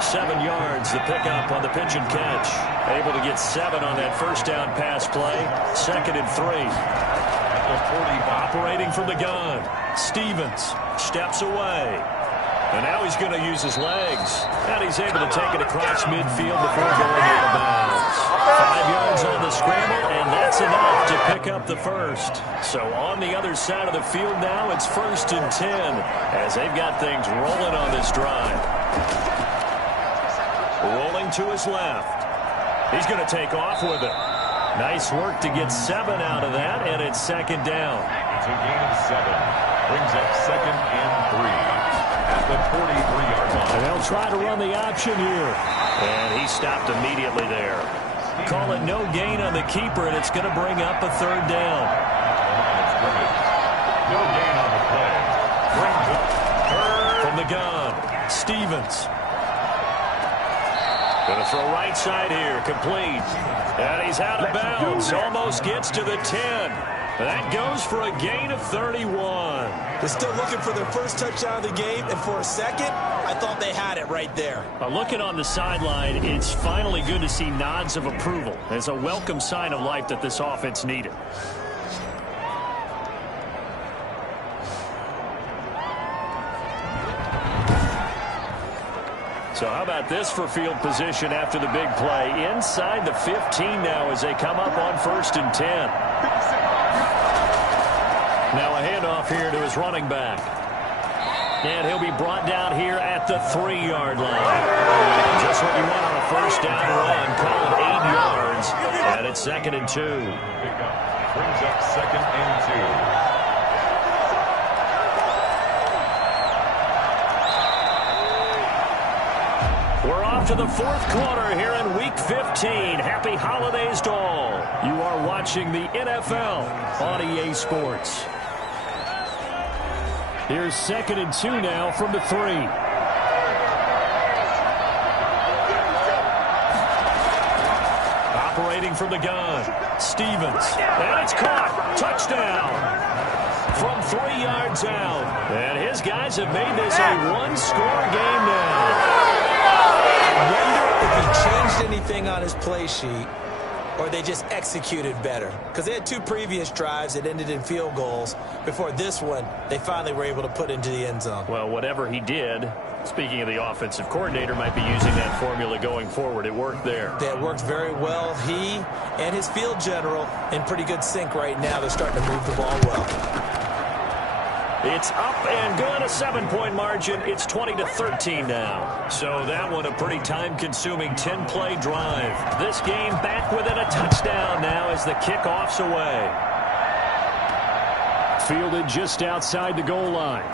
7 yards, the pickup on the pitch and catch. Able to get 7 on that 1st down pass play. 2nd and 3. Operating from the gun. Stevens steps away. And now he's going to use his legs. And he's able to take it across midfield before going out of bounds. 5 yards on the scramble, and that's enough to pick up the 1st. So on the other side of the field now, it's 1st and 10 as they've got things rolling on this drive. Rolling to his left. He's going to take off with it. Nice work to get 7 out of that, and it's 2nd down. It's a gain of 7. Brings up 2nd and 3. At the 43-yard line. And they'll try to run the option here. And he stopped immediately there. Call it no gain on the keeper, and it's going to bring up a 3rd down. No gain on the play. Brings up 3rd. From the gun, Stevens. Going to throw right side here, complete. And he's out of bounds. Almost gets to the 10. That goes for a gain of 31. They're still looking for their first touchdown of the game, and for a second, I thought they had it right there. Looking on the sideline, it's finally good to see nods of approval. It's a welcome sign of life that this offense needed. So how about this for field position after the big play? Inside the 15 now as they come up on 1st and 10. Now a handoff here to his running back. And he'll be brought down here at the 3-yard line. Just what you want on a 1st down run. Call it 8 yards. And it's 2nd and 2. Brings up 2nd and 2. We're off to the 4th quarter here in Week 15. Happy holidays to all. You are watching the NFL on EA Sports. Here's 2nd and 2 now from the 3. Operating from the gun, Stevens. And it's caught. Touchdown. From 3 yards out. And his guys have made this a one-score game now. I wonder if he changed anything on his play sheet or they just executed better. Because they had 2 previous drives that ended in field goals. Before this one, they finally were able to put into the end zone. Well, whatever he did, speaking of the offensive coordinator, might be using that formula going forward. It worked there. That worked very well. He and his field general in pretty good sync right now. They're starting to move the ball well. It's up and good, a 7-point margin. It's 20-13 now. So that one a pretty time-consuming 10-play drive. This game back within a touchdown now as the kickoff's away. Fielded just outside the goal line.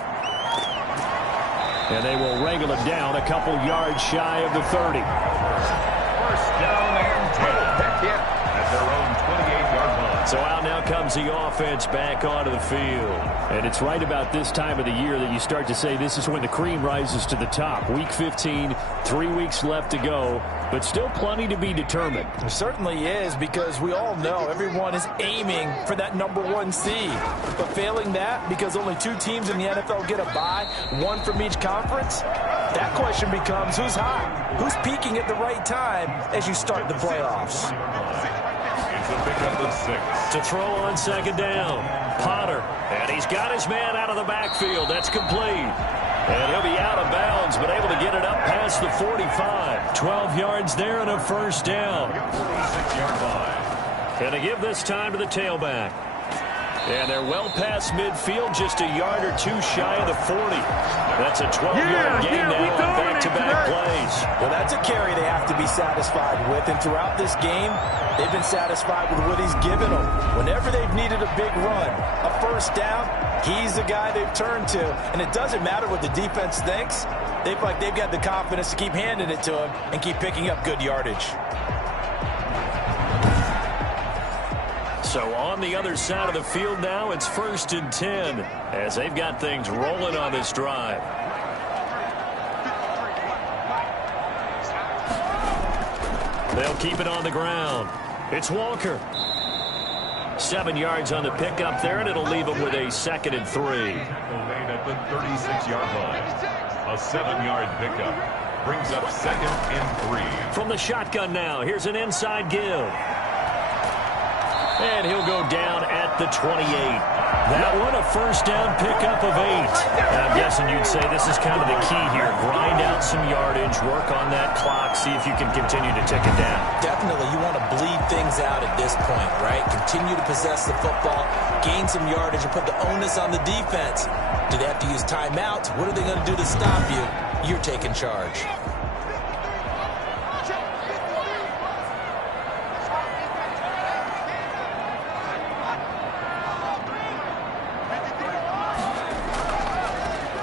And they will wrangle it down a couple yards shy of the 30. First down and 10. That hit at their own 28-yard line. So out now comes the offense back onto the field. And it's right about this time of the year that you start to say this is when the cream rises to the top. Week 15, 3 weeks left to go, but still plenty to be determined. It certainly is, because we all know everyone is aiming for that #1 seed. But failing that, because only 2 teams in the NFL get a bye, 1 from each conference, that question becomes who's hot? Who's peaking at the right time as you start the playoffs? It's a pickup of 6. To throw on 2nd down, Potter. And he's got his man out of the backfield. That's complete. And he'll be out of bounds, but able to get it up past the 45. 12 yards there and a first down. 46-yard line. And to give this time to the tailback. And they're well past midfield, just a yard or 2 shy of the 40. That's a 12-yard gain now on back-to-back plays. Well, that's a carry they have to be satisfied with. And throughout this game, they've been satisfied with what he's given them. Whenever they've needed a big run, a first down, he's the guy they've turned to. And it doesn't matter what the defense thinks. They feel like they've got the confidence to keep handing it to him and keep picking up good yardage. So on the other side of the field now, it's 1st and 10 as they've got things rolling on this drive. They'll keep it on the ground. It's Walker. 7 yards on the pickup there, and it'll leave them with a 2nd and 3. Made at the 36-yard line. A 7-yard pickup brings up 2nd and 3. From the shotgun now, here's an inside give. And he'll go down at the 28. That one a first down pickup of 8. And I'm guessing you'd say this is kind of the key here. Grind out some yardage, work on that clock, see if you can continue to tick it down. Definitely, you want to bleed things out at this point, right? Continue to possess the football, gain some yardage, and put the onus on the defense. Do they have to use timeouts? What are they going to do to stop you? You're taking charge.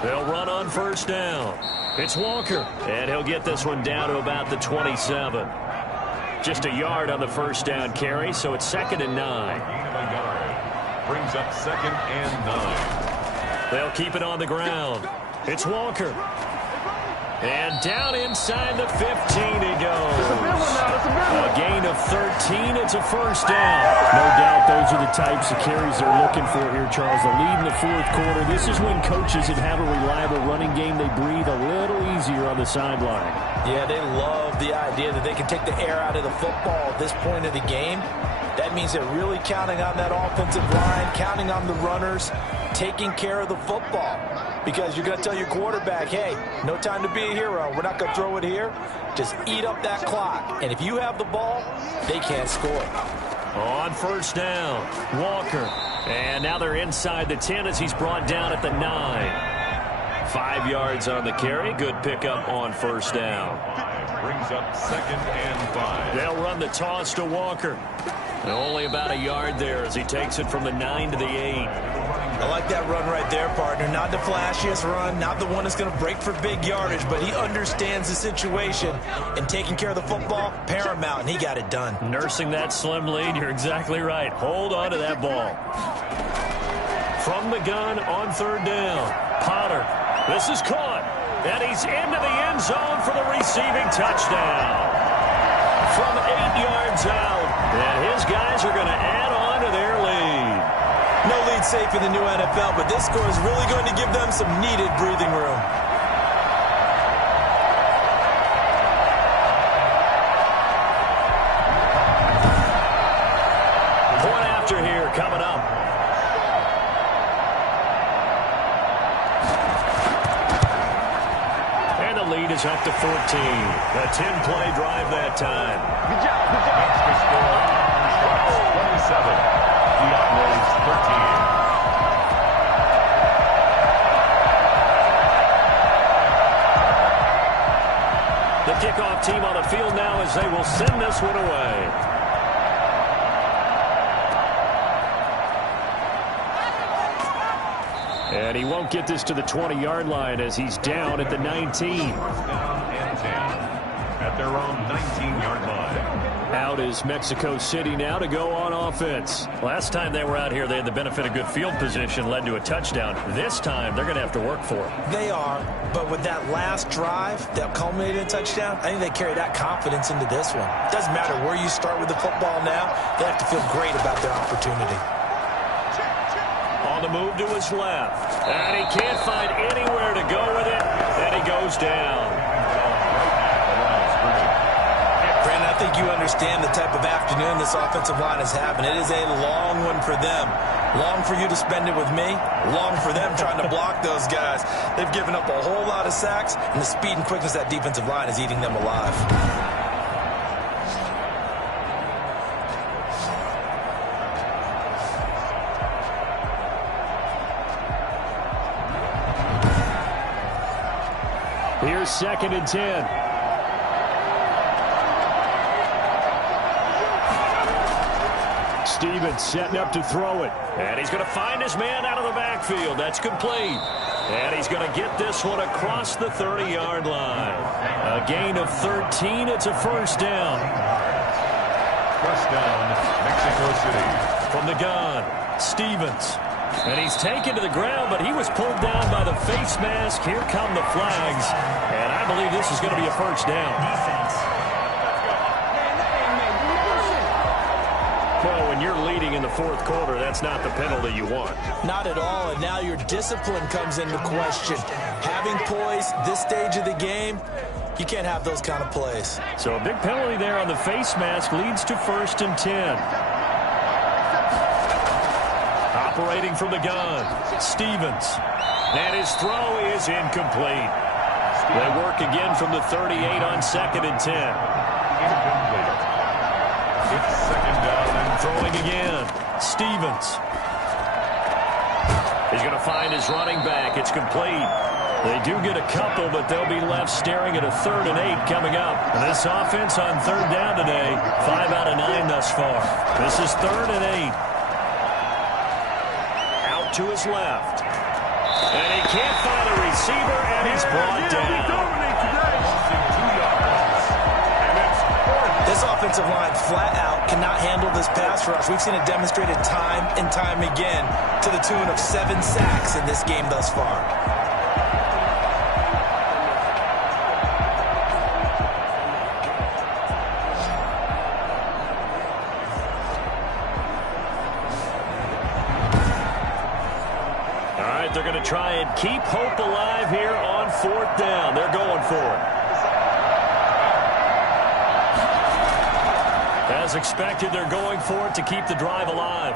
They'll run on first down. It's Walker, and he'll get this one down to about the 27. Just a yard on the first down carry, so it's 2nd and 9. Gain of a yard. Brings up 2nd and 9. They'll keep it on the ground. It's Walker. And down inside the 15 he goes. A gain of 13. It's a first down. No doubt those are the types of carries they're looking for here, Charles. The lead in the 4th quarter. This is when coaches that have a reliable running game, they breathe a little easier on the sideline. Yeah, they love the idea that they can take the air out of the football at this point of the game. That means they're really counting on that offensive line, counting on the runners, taking care of the football. Because you're going to tell your quarterback, hey, no time to be a hero. We're not going to throw it here. Just eat up that clock. And if you have the ball, they can't score. On first down, Walker. And now they're inside the 10 as he's brought down at the 9. 5 yards on the carry. Good pickup on first down. Brings up 2nd and 5. They'll run the toss to Walker. And only about a yard there as he takes it from the 9 to the 8. I like that run right there, partner. Not the flashiest run, not the one that's going to break for big yardage, but he understands the situation, and taking care of the football, paramount, and he got it done. Nursing that slim lead, you're exactly right. Hold on to that ball. From the gun on third down. Potter. This is caught. And he's into the end zone for the receiving touchdown. From 8 yards out. And his guys are going to add on to their lead. No lead safe in the new NFL, but this score is really going to give them some needed breathing room. Point after here coming up. And the lead is up to 14. A 10-play drive that time. Good job. That's the score. Aftershocks 27. Diabos 13. The kickoff team on the field now as they will send this one away. And he won't get this to the 20-yard line as he's down at the 19. First down and 10 at their own 19-yard line. Out is Mexico City now to go on offense. Last time they were out here, they had the benefit of good field position, led to a touchdown. This time, they're going to have to work for it. They are, but with that last drive that culminated in a touchdown, I think they carry that confidence into this one. It doesn't matter where you start with the football now. They have to feel great about their opportunity. On the move to his left. And he can't find anywhere to go with it. And he goes down. Brandon, I think you understand the type of afternoon this offensive line is having. It is a long one for them. Long for you to spend it with me. Long for them trying to block those guys. They've given up a whole lot of sacks, and the speed and quickness of that defensive line is eating them alive. Here's 2nd and 10. Stevens setting up to throw it. And he's going to find his man out of the backfield. That's complete. And he's going to get this one across the 30-yard line. A gain of 13. It's a first down. First down, Mexico City. From the gun, Stevens. And he's taken to the ground, but he was pulled down by the face mask. Here come the flags. And I believe this is going to be a first down. Defense. Well, when you're leading in the fourth quarter, that's not the penalty you want. Not at all, and now your discipline comes into question. Having poise this stage of the game, you can't have those kind of plays. So a big penalty there on the face mask leads to 1st and 10. Operating from the gun, Stevens. And his throw is incomplete. They work again from the 38 on 2nd and 10. Incomplete. It's 2nd down and Throwing again, Stevens. He's going to find his running back. It's complete. They do get a couple, but they'll be left staring at a 3rd and 8 coming up. And this offense on 3rd down today, 5 out of 9 thus far. This is 3rd and 8. Out to his left. And he can't find a receiver, and he's brought down. This offensive line flat out cannot handle this pass rush. We've seen it demonstrated time and time again to the tune of 7 sacks in this game thus far. All right, they're going to try and keep hope alive here on 4th down. They're going for it. As expected, they're going for it to keep the drive alive.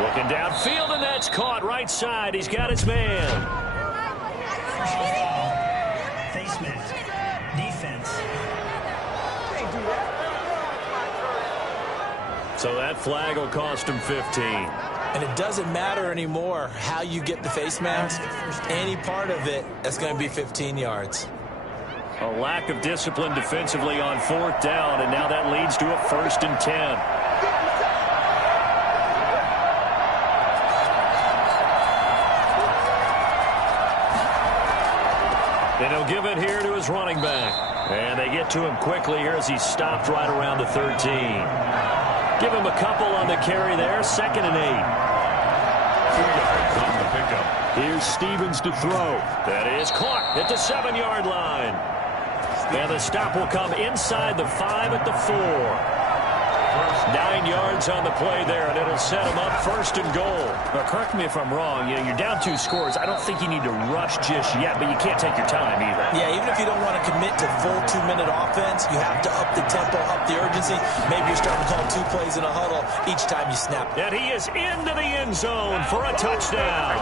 Looking downfield, and that's caught right side. He's got his man. Personal foul. Face mask. Defense. So that flag will cost him 15. And it doesn't matter anymore how you get the face mask. Any part of it, that's going to be 15 yards. A lack of discipline defensively on 4th down, and now that leads to a 1st and 10. And he'll give it here to his running back. And they get to him quickly here as he's stopped right around the 13. Give him a couple on the carry there, 2nd and 8. Here's Stevens to throw. That is caught at the 7-yard line. And the stop will come inside the 5 at the 4. 9 yards on the play there, and it'll set him up 1st and goal. Now, correct me if I'm wrong. You know, you're down 2 scores. I don't think you need to rush just yet, but you can't take your time either. Yeah, even if you don't want to commit to full 2-minute offense, you have to up the tempo, up the urgency. Maybe you're starting to call 2 plays in a huddle each time you snap. And he is into the end zone for a touchdown.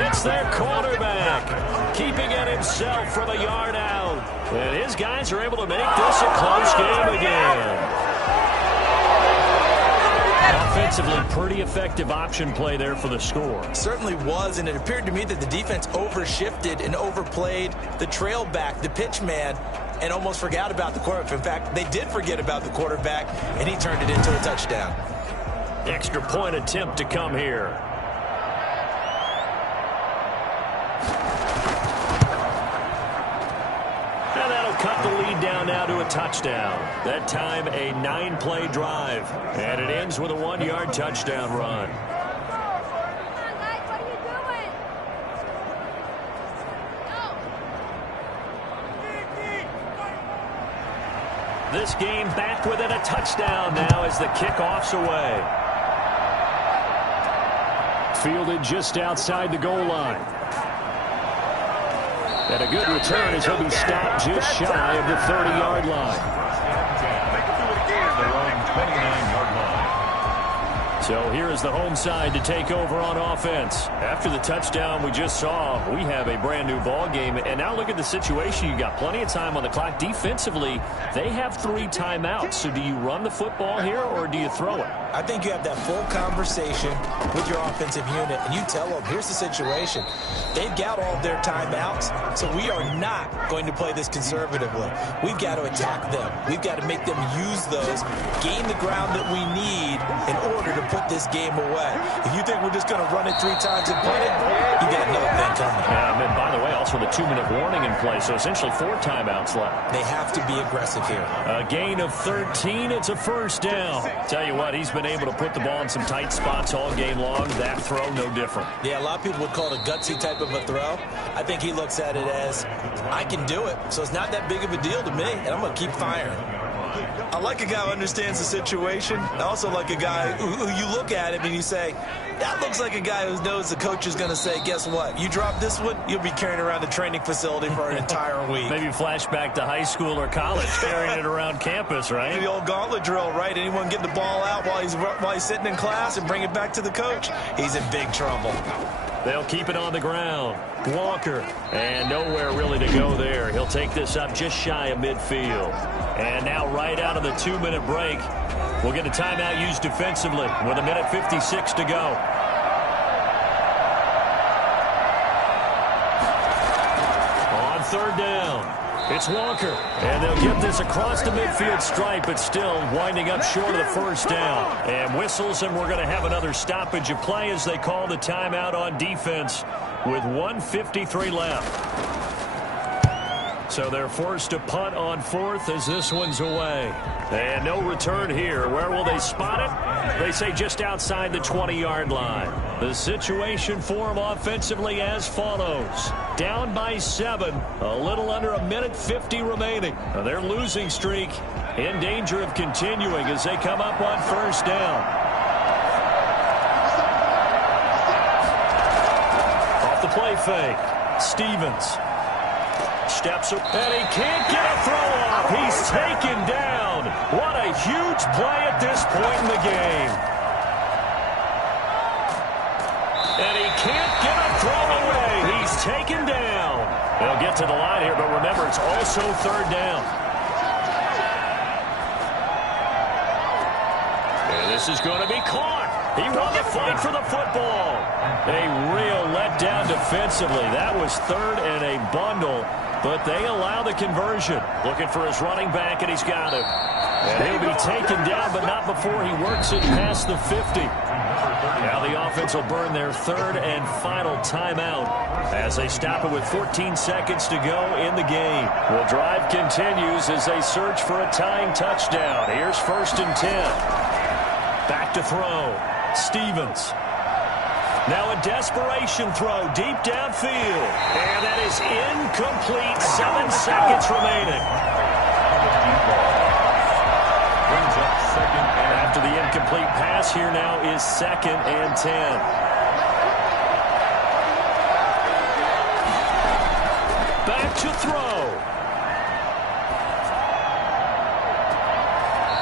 It's their quarterback, keeping it himself from a yard out. And his guys are able to make this a close game again. Offensively, pretty effective option play there for the score. Certainly was, and it appeared to me that the defense overshifted and overplayed the trail back, the pitch man, and almost forgot about the quarterback. In fact, they did forget about the quarterback, and he turned it into a touchdown. Extra point attempt to come here. And that'll cut the lead down now to a touchdown. That time a 9-play drive. And it ends with a 1-yard touchdown run. This game back within a touchdown now as the kickoff's away. Fielded just outside the goal line. And a good return as he'll be stopped just shy of the 30-yard line. They're on 29-yard line. So here is the home side to take over on offense. After the touchdown we just saw, we have a brand new ball game. And now look at the situation. You got plenty of time on the clock. Defensively, they have 3 timeouts. So do you run the football here or do you throw it? I think you have that full conversation with your offensive unit, and you tell them, here's the situation. They've got all of their timeouts, so we are not going to play this conservatively. We've got to attack them. We've got to make them use those, gain the ground that we need in order to put this game away. If you think we're just going to run it 3 times and punt it, you got another thing coming. And by the way, also the 2-minute warning in play, so essentially 4 timeouts left. They have to be aggressive here. A gain of 13. It's a 1st down. Tell you what, he's been able to put the ball in some tight spots all game long. That throw, no different. Yeah, a lot of people would call it a gutsy type of a throw. I think he looks at it as, I can do it, so it's not that big of a deal to me, and I'm going to keep firing. I like a guy who understands the situation. I also like a guy who you look at him and you say, that looks like a guy who knows the coach is going to say, guess what? You drop this one, you'll be carrying around the training facility for an entire week. Maybe flashback to high school or college, carrying it around campus, right? The old gauntlet drill, right? Anyone get the ball out while he's sitting in class and bring it back to the coach? He's in big trouble. They'll keep it on the ground. Walker, and nowhere really to go there. He'll take this up just shy of midfield. And now right out of the 2-minute break, we'll get a timeout used defensively with 1:56 to go. On 3rd down. It's Walker, and they'll get this across the midfield stripe, but still winding up short of the 1st down. And whistles, and we're going to have another stoppage of play as they call the timeout on defense with 1:53 left. So they're forced to punt on 4th as this one's away. And no return here. Where will they spot it? They say just outside the 20-yard line. The situation for them offensively as follows. Down by 7, a little under 1:50 remaining. Now their losing streak in danger of continuing as they come up on 1st down. Off the play fake, Stevens. Steps up, and he can't get a throw off. He's taken down. What a huge play at this point in the game. And he can't get a throw away. He's taken down. They'll get to the line here, but remember, it's also 3rd down. And this is going to be caught. He won the fight for the football. A real letdown defensively. That was 3rd and a bundle. But they allow the conversion. Looking for his running back, and he's got him. And he'll be taken down, but not before he works it past the 50. Now the offense will burn their 3rd and final timeout as they stop it with 14 seconds to go in the game. Well, drive continues as they search for a tying touchdown. Here's 1st and 10. Back to throw. Stevens. Now a desperation throw deep downfield. And that is incomplete. 7 seconds remaining. Brings up second and After the incomplete pass, here now is 2nd and 10. Back to throw.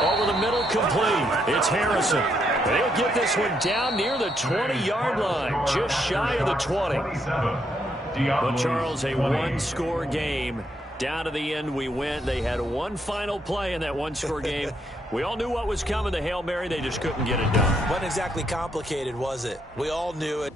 Over the middle, complete. It's Harrison. They'll get this one down near the 20-yard line, just shy of the 20. But, Charles, a one-score game. Down to the end we went. They had one final play in that one-score game. We all knew what was coming, the Hail Mary. They just couldn't get it done. Wasn't exactly complicated, was it? We all knew it.